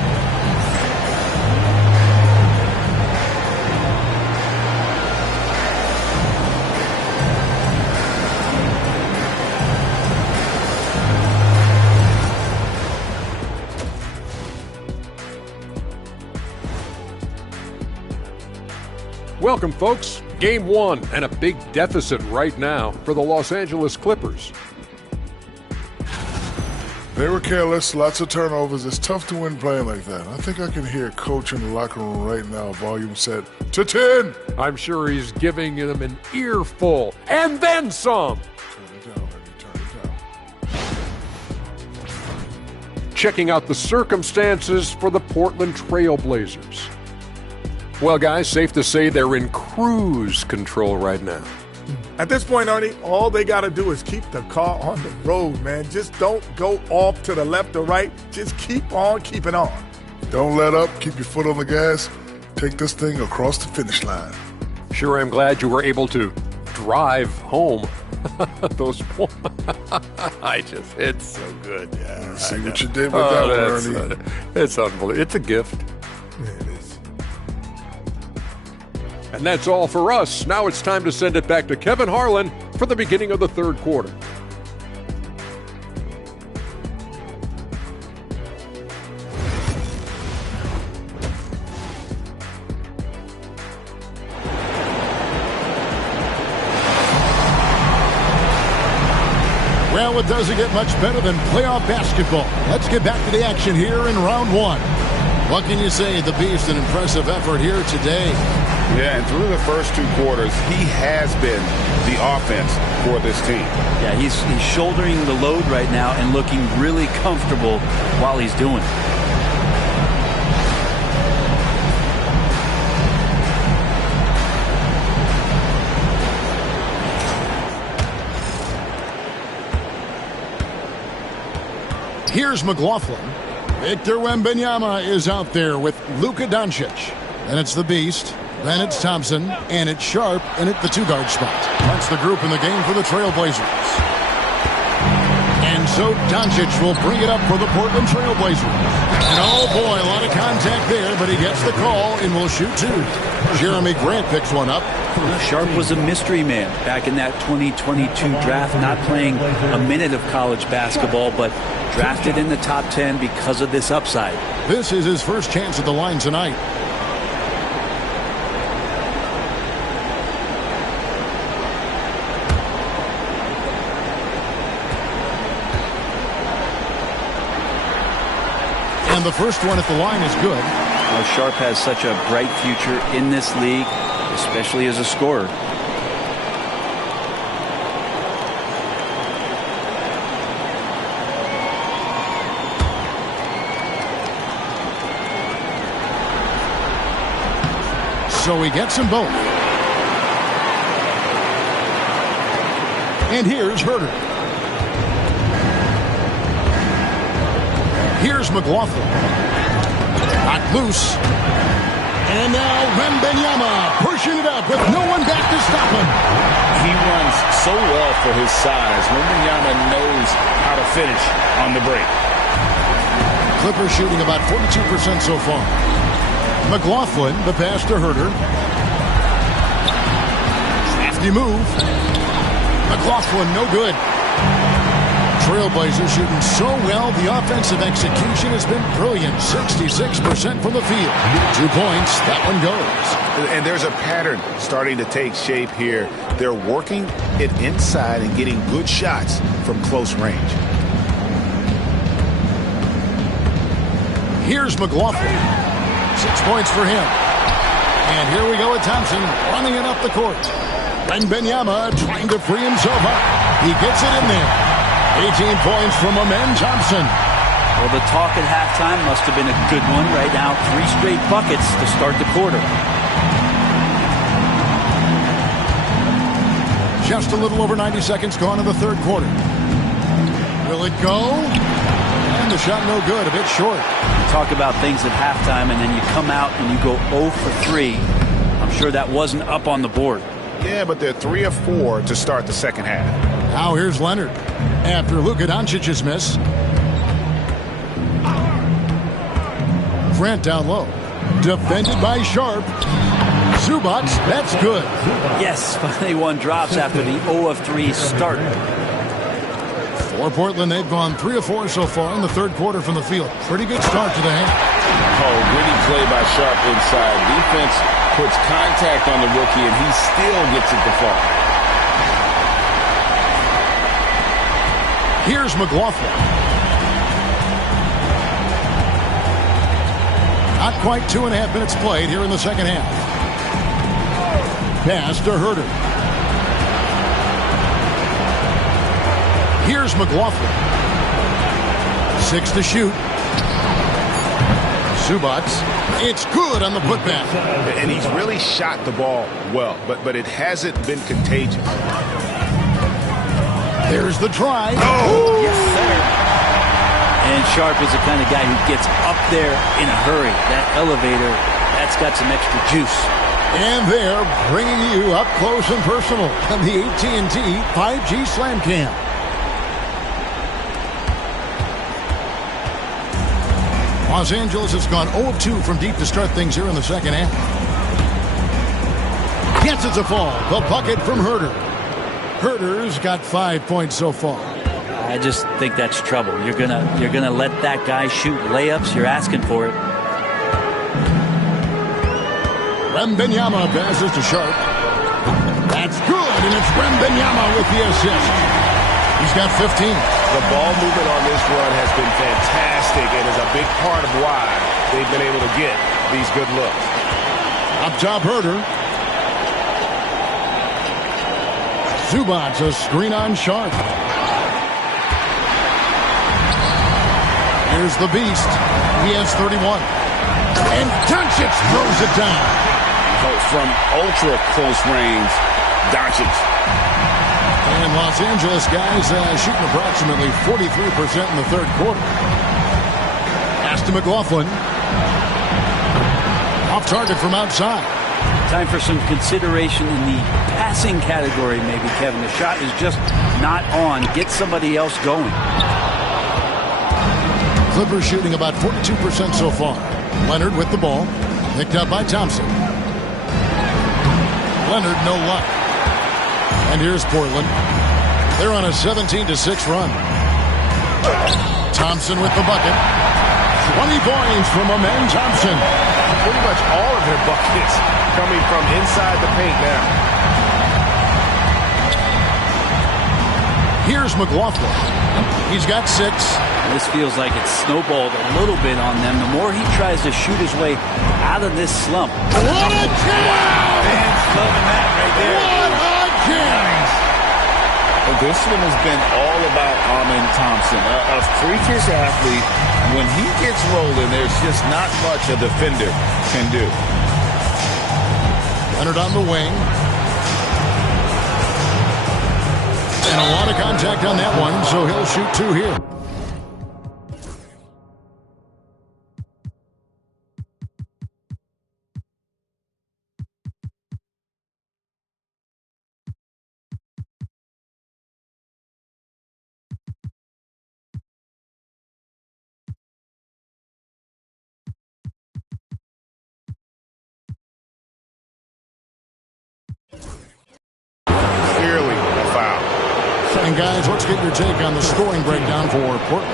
Welcome, folks. Game 1 and a big deficit right now for the Los Angeles Clippers. They were careless, lots of turnovers. It's tough to win playing like that. I think I can hear Coach in the locker room right now, volume set to 10. I'm sure he's giving them an earful and then some. Turn it down, baby, turn it down. Checking out the circumstances for the Portland Trail Blazers. Well, guys, safe to say they're in cruise control right now. At this point, Ernie, all they got to do is keep the car on the road, man. Just don't go off to the left or right. Just keep on keeping on. Don't let up. Keep your foot on the gas. Take this thing across the finish line. Sure, I'm glad you were able to drive home. Those points. It's so good. Yeah, see what you did with that one, Ernie. It's unbelievable. It's a gift. Yeah, it is. And that's all for us. Now it's time to send it back to Kevin Harlan for the beginning of the third quarter. Well, it doesn't get much better than playoff basketball. Let's get back to the action here in round 1. What can you say? The Beast, an impressive effort here today. Yeah, and through the first 2 quarters, he has been the offense for this team. Yeah, he's shouldering the load right now and looking really comfortable while he's doing it. Here's McLaughlin. Victor Wembanyama is out there with Luka Doncic. Then it's the Beast. Then it's Thompson. And it's Sharp. And at the two-guard spot. That's the group in the game for the Trailblazers. And so Doncic will bring it up for the Portland Trailblazers. And oh boy, a lot of contact there, but he gets the call and will shoot two. Jeremy Grant picks one up. Sharp was a mystery man back in that 2022 draft, not playing a minute of college basketball, but drafted in the top 10 because of this upside. This is his first chance at the line tonight. And the first one at the line is good. Well, Sharp has such a bright future in this league, especially as a scorer. So he gets them both. And here's Herter. Here's McLaughlin. Not loose. And now Wembanyama pushing it up with no one back to stop him. He runs so well for his size. Wembanyama knows how to finish on the break. Clippers shooting about 42% so far. McLaughlin, the pass to Herter. Crafty move. McLaughlin, no good. Trailblazers shooting so well, the offensive execution has been brilliant. 66% from the field. 2 points, that one goes. And there's a pattern starting to take shape here. They're working it inside and getting good shots from close range. Here's McLaughlin. 6 points for him. And here we go with Thompson running it up the court. Wembanyama trying to free himself up. He gets it in there. 18 points from Amen Thompson. Well, the talk at halftime must have been a good one. Right now, 3 straight buckets to start the quarter. Just a little over 90 seconds gone in the third quarter. Will it go? And the shot no good, a bit short. Talk about things at halftime, and then you come out and you go 0 for 3. I'm sure that wasn't up on the board. Yeah, but they're 3 of 4 to start the second half. Now here's Leonard. After Luka Doncic's miss. Grant down low. Defended by Sharp. Zubac, that's good. Yes, finally one drops after the 0 of 3 start. For Portland, they've gone 3 of 4 so far in the third quarter from the field. Pretty good start to the half. Oh, gritty play by Sharp inside. Defense puts contact on the rookie, and he still gets it to fall. Here's McLaughlin. Not quite 2.5 minutes played here in the second half. Pass to Herter. Here's McLaughlin. 6 to shoot. Zubac. It's good on the putback. And he's really shot the ball well, but it hasn't been contagious. There's the try. Oh, yes, sir. And Sharp is the kind of guy who gets up there in a hurry. That elevator, that's got some extra juice. And they're bringing you up close and personal on the AT&T 5G Slam Cam. Los Angeles has gone 0 of 2 from deep to start things here in the second half. Gets it to fall. The bucket from Herter. Herter's got 5 points so far. I just think that's trouble. You're gonna let that guy shoot layups. You're asking for it. Wembanyama passes to Sharp. That's good, and it's Wembanyama with the assist. He's got 15. The ball movement on this run has been fantastic and is a big part of why they've been able to get these good looks. Up top, Herter. Zubac, a screen on Sharp. Here's the Beast. He has 31. And Doncic throws it down. From ultra close range, Doncic. And Los Angeles guys shooting approximately 43% in the third quarter. Pass to McLaughlin. Off target from outside. Time for some consideration in the passing category, maybe, Kevin. The shot is just not on. Get somebody else going. Clippers shooting about 42% so far. Leonard with the ball. Picked up by Thompson. Leonard, no luck. And here's Portland. They're on a 17-6 run. Thompson with the bucket. 20 points from Amen Thompson. Pretty much all of their buckets coming from inside the paint now. Here's McLaughlin. He's got 6. This feels like it's snowballed a little bit on them. The more he tries to shoot his way out of this slump. What a jam! Fans loving that right there. What a jam! Well, this one has been all about Amen Thompson, a freakish athlete. When he gets rolling, there's just not much a defender can do. Leonard on the wing. And a lot of contact on that one, so he'll shoot 2 here. Clearly a foul. And guys, let's get your take on the scoring breakdown for Portland.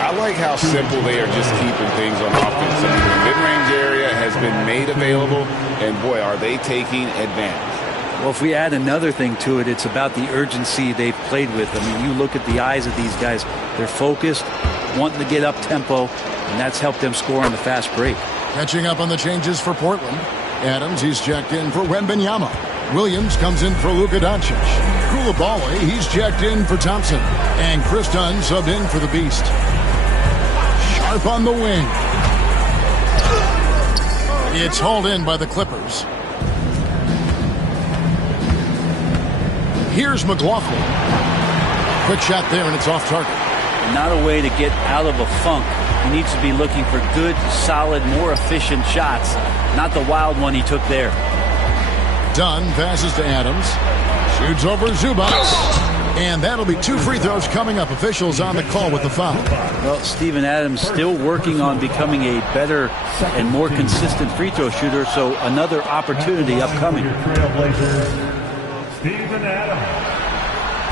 I like how simple they are just keeping things on offense. I mean, the mid-range area has been made available, and boy, are they taking advantage. Well, if we add another thing to it, it's about the urgency they've played with. I mean, you look at the eyes of these guys. They're focused, wanting to get up tempo, and that's helped them score on the fast break. Catching up on the changes for Portland. Adams, he's checked in for Wembanyama. Williams comes in for Luka Doncic. Koulibaly, he's checked in for Thompson. And Chris Dunn subbed in for the Beast. Sharp on the wing. It's hauled in by the Clippers. Here's McLaughlin. Quick shot there, and it's off target. Not a way to get out of a funk. He needs to be looking for good, solid, more efficient shots, not the wild one he took there. Dunn passes to Adams. Shoots over Zubac. And that'll be 2 free throws coming up. Officials on the call with the foul. Well, Steven Adams still working on becoming a better and more consistent free throw shooter, so another opportunity upcoming. Steven Adams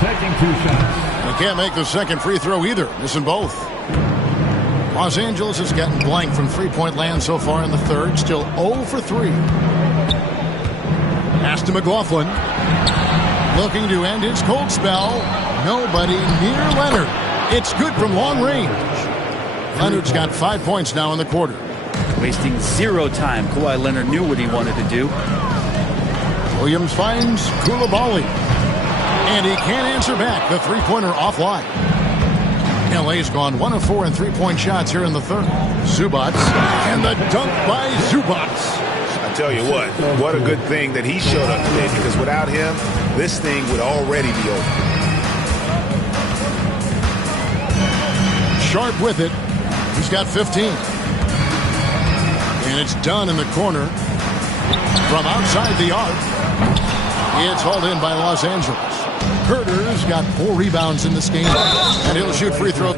taking 2 shots. They can't make the second free throw either. Missing both. Los Angeles has gotten blank from three-point land so far in the third. Still 0 for 3. Pass to McLaughlin. Looking to end his cold spell. Nobody near Leonard. It's good from long range. Leonard's got 5 points now in the quarter. Wasting 0 time. Kawhi Leonard knew what he wanted to do. Williams finds Koulibaly. And he can't answer back. The three-pointer offline. LA's gone 1 of 4 in three-point shots here in the third. Zubac. And the dunk by Zubac. I tell you what a good thing that he showed up today, because without him, this thing would already be over. Sharp with it. He's got 15. And it's done in the corner. From outside the arc. It's hauled in by Los Angeles. Herter's got 4 rebounds in this game. And he'll shoot free throw.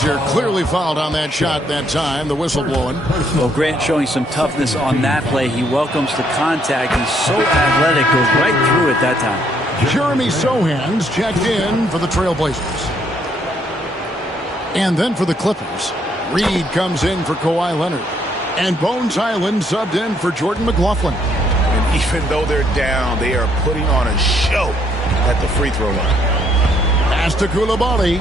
Here clearly fouled on that shot that time. The whistle blowing. Well, Grant showing some toughness on that play. He welcomes the contact. He's so athletic. Goes right through it that time. Jeremy Sohan's checked in for the Trailblazers. And then for the Clippers, Reed comes in for Kawhi Leonard. And Bones Highland subbed in for Jordan McLaughlin. And even though they're down, they are putting on a show at the free throw line. Pass to Koulibaly.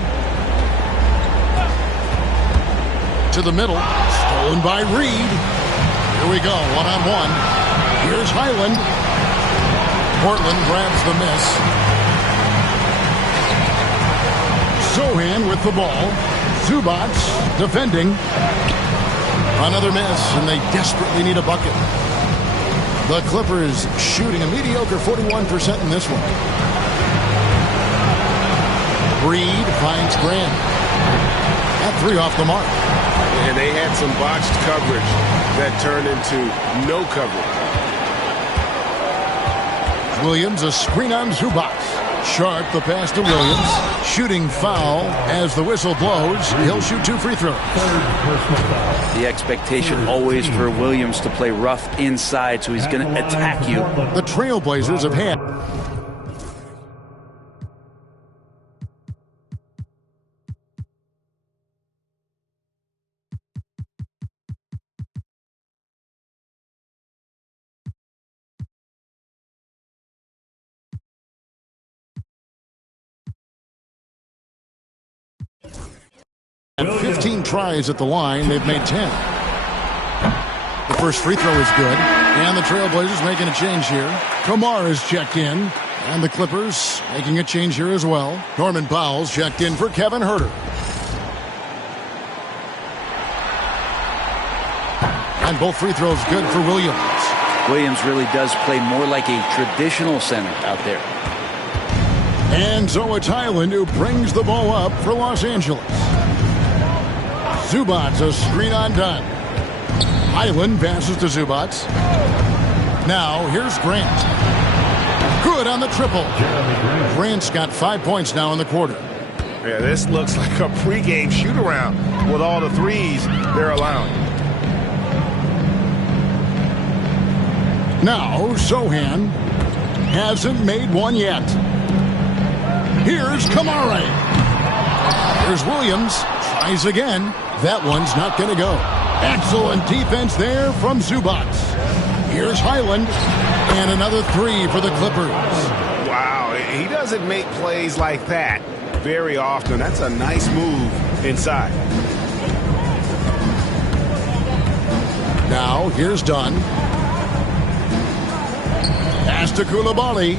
To the middle. Stolen by Reed. Here we go, one-on-one. Here's Highland. Portland grabs the miss. Sohan with the ball. Zubats defending. Another miss, and they desperately need a bucket. The Clippers shooting a mediocre 41% in this one. Reed finds Grant. That three off the mark. And they had some botched coverage that turned into no coverage. Williams, a screen on Zubats. Sharp, the pass to Williams. Shooting foul as the whistle blows. He'll shoot 2 free throws. The expectation always for Williams to play rough inside, so he's going to attack you. The Trailblazers have had. And 15 tries at the line. They've made 10. The first free throw is good. And the Trailblazers making a change here. Kamar is checked in. And the Clippers making a change here as well. Norman Powell's checked in for Kevin Huerter. And both free throws good for Williams. Williams really does play more like a traditional center out there. And so it's Highland who brings the ball up for Los Angeles. Zubats, a screen on Dunn. Highland passes to Zubats. Now, here's Grant. Good on the triple. Grant's got 5 points now in the quarter. Yeah, this looks like a pregame shoot-around with all the threes they're allowing. Now, Sohan hasn't made one yet. Here's Kamare. Here's Williams. Tries again. That one's not going to go. Excellent defense there from Zubats. Here's Highland. And another three for the Clippers. Wow, he doesn't make plays like that very often. That's a nice move inside. Now, here's Dunn. Pass to Coulibaly.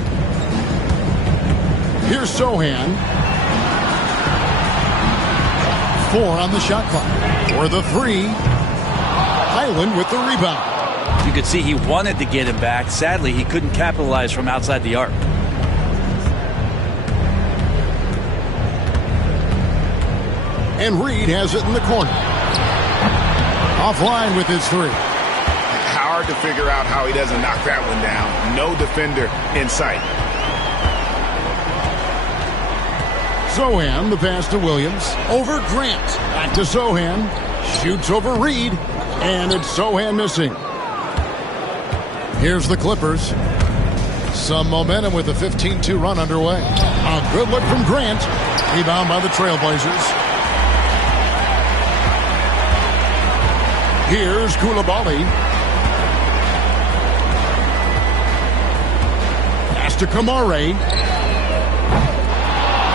Here's Sohan. 4 on the shot clock. For the three. Highland with the rebound. You could see he wanted to get him back. Sadly, he couldn't capitalize from outside the arc. And Reed has it in the corner. Offline with his three. Hard to figure out how he doesn't knock that one down. No defender in sight. Sohan, the pass to Williams. Over Grant. Back to Sohan. Shoots over Reed. And it's Sohan missing. Here's the Clippers. Some momentum with a 15-2 run underway. A good look from Grant. Rebound by the Trailblazers. Here's Coulibaly. Pass to Kamare.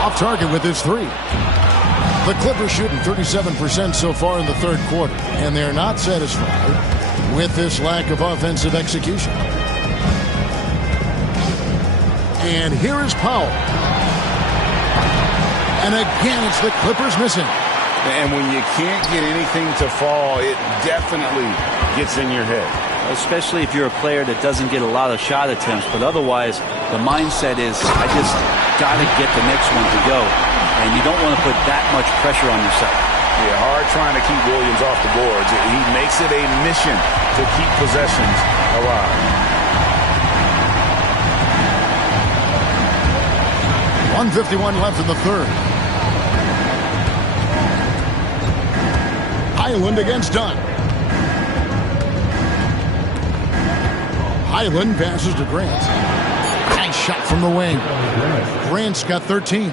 Off target with his three. The Clippers shooting 37% so far in the third quarter, and they're not satisfied with this lack of offensive execution. And here is Powell. And again, it's the Clippers missing. And when you can't get anything to fall, it definitely gets in your head. Especially if you're a player that doesn't get a lot of shot attempts. But otherwise, the mindset is, I just got to get the next one to go. And you don't want to put that much pressure on yourself. Yeah, hard trying to keep Williams off the boards. He makes it a mission to keep possessions alive. 1:51 left in the third. Highland against Dunn. Highland passes to Grant. Nice shot from the wing. Grant's got 13.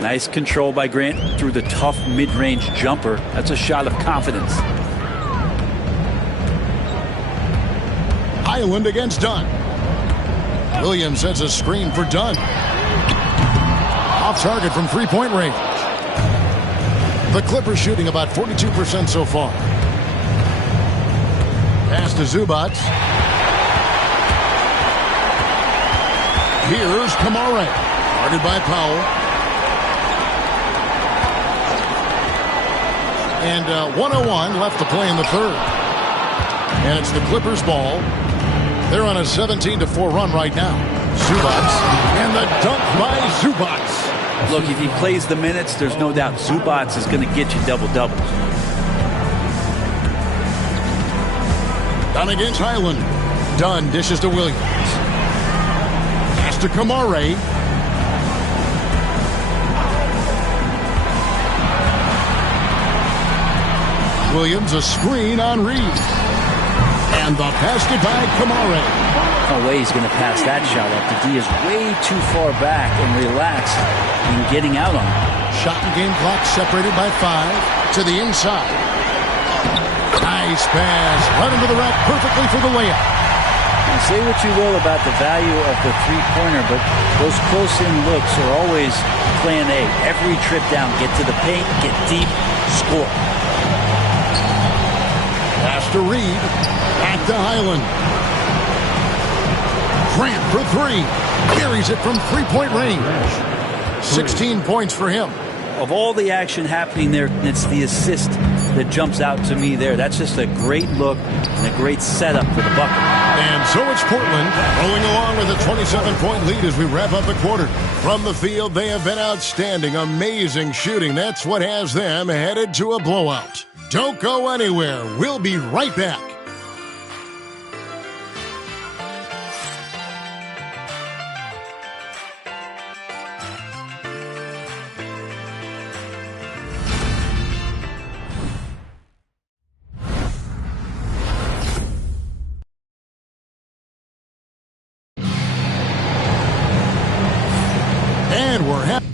Nice control by Grant through the tough mid-range jumper. That's a shot of confidence. Highland against Dunn. Williams sets a screen for Dunn. Off target from three-point range. The Clippers shooting about 42% so far. Pass to Zubats. Here's Kamare. Guarded by Powell. And 1:01 left to play in the third. And it's the Clippers' ball. They're on a 17-4 run right now. Zubac. And the dunk by Zubac. Look, if he plays the minutes, there's no doubt Zubac is going to get you double-doubles. Down against Highland. Dunn dishes to Williams. Pass to Kamare. Williams, a screen on Reed. And the pass to by Kamare. No way he's going to pass that shot up. The D is way too far back and relaxed in getting out on it. Shot and game clock separated by 5 to the inside. Nice pass. Right into the rack perfectly for the layup. Now, say what you will about the value of the three-pointer, but those close-in looks are always plan A. Every trip down, get to the paint, get deep, score. Pass to Reed. Back to Highland. Grant for 3. Carries it from three-point range. 16 points for him. Of all the action happening there, it's the assist that jumps out to me there. That's just a great look and a great setup for the bucket. And so it's Portland rolling along with a 27-point lead as we wrap up the quarter. From the field, they have been outstanding. Amazing shooting. That's what has them headed to a blowout. Don't go anywhere. We'll be right back. And we're happy.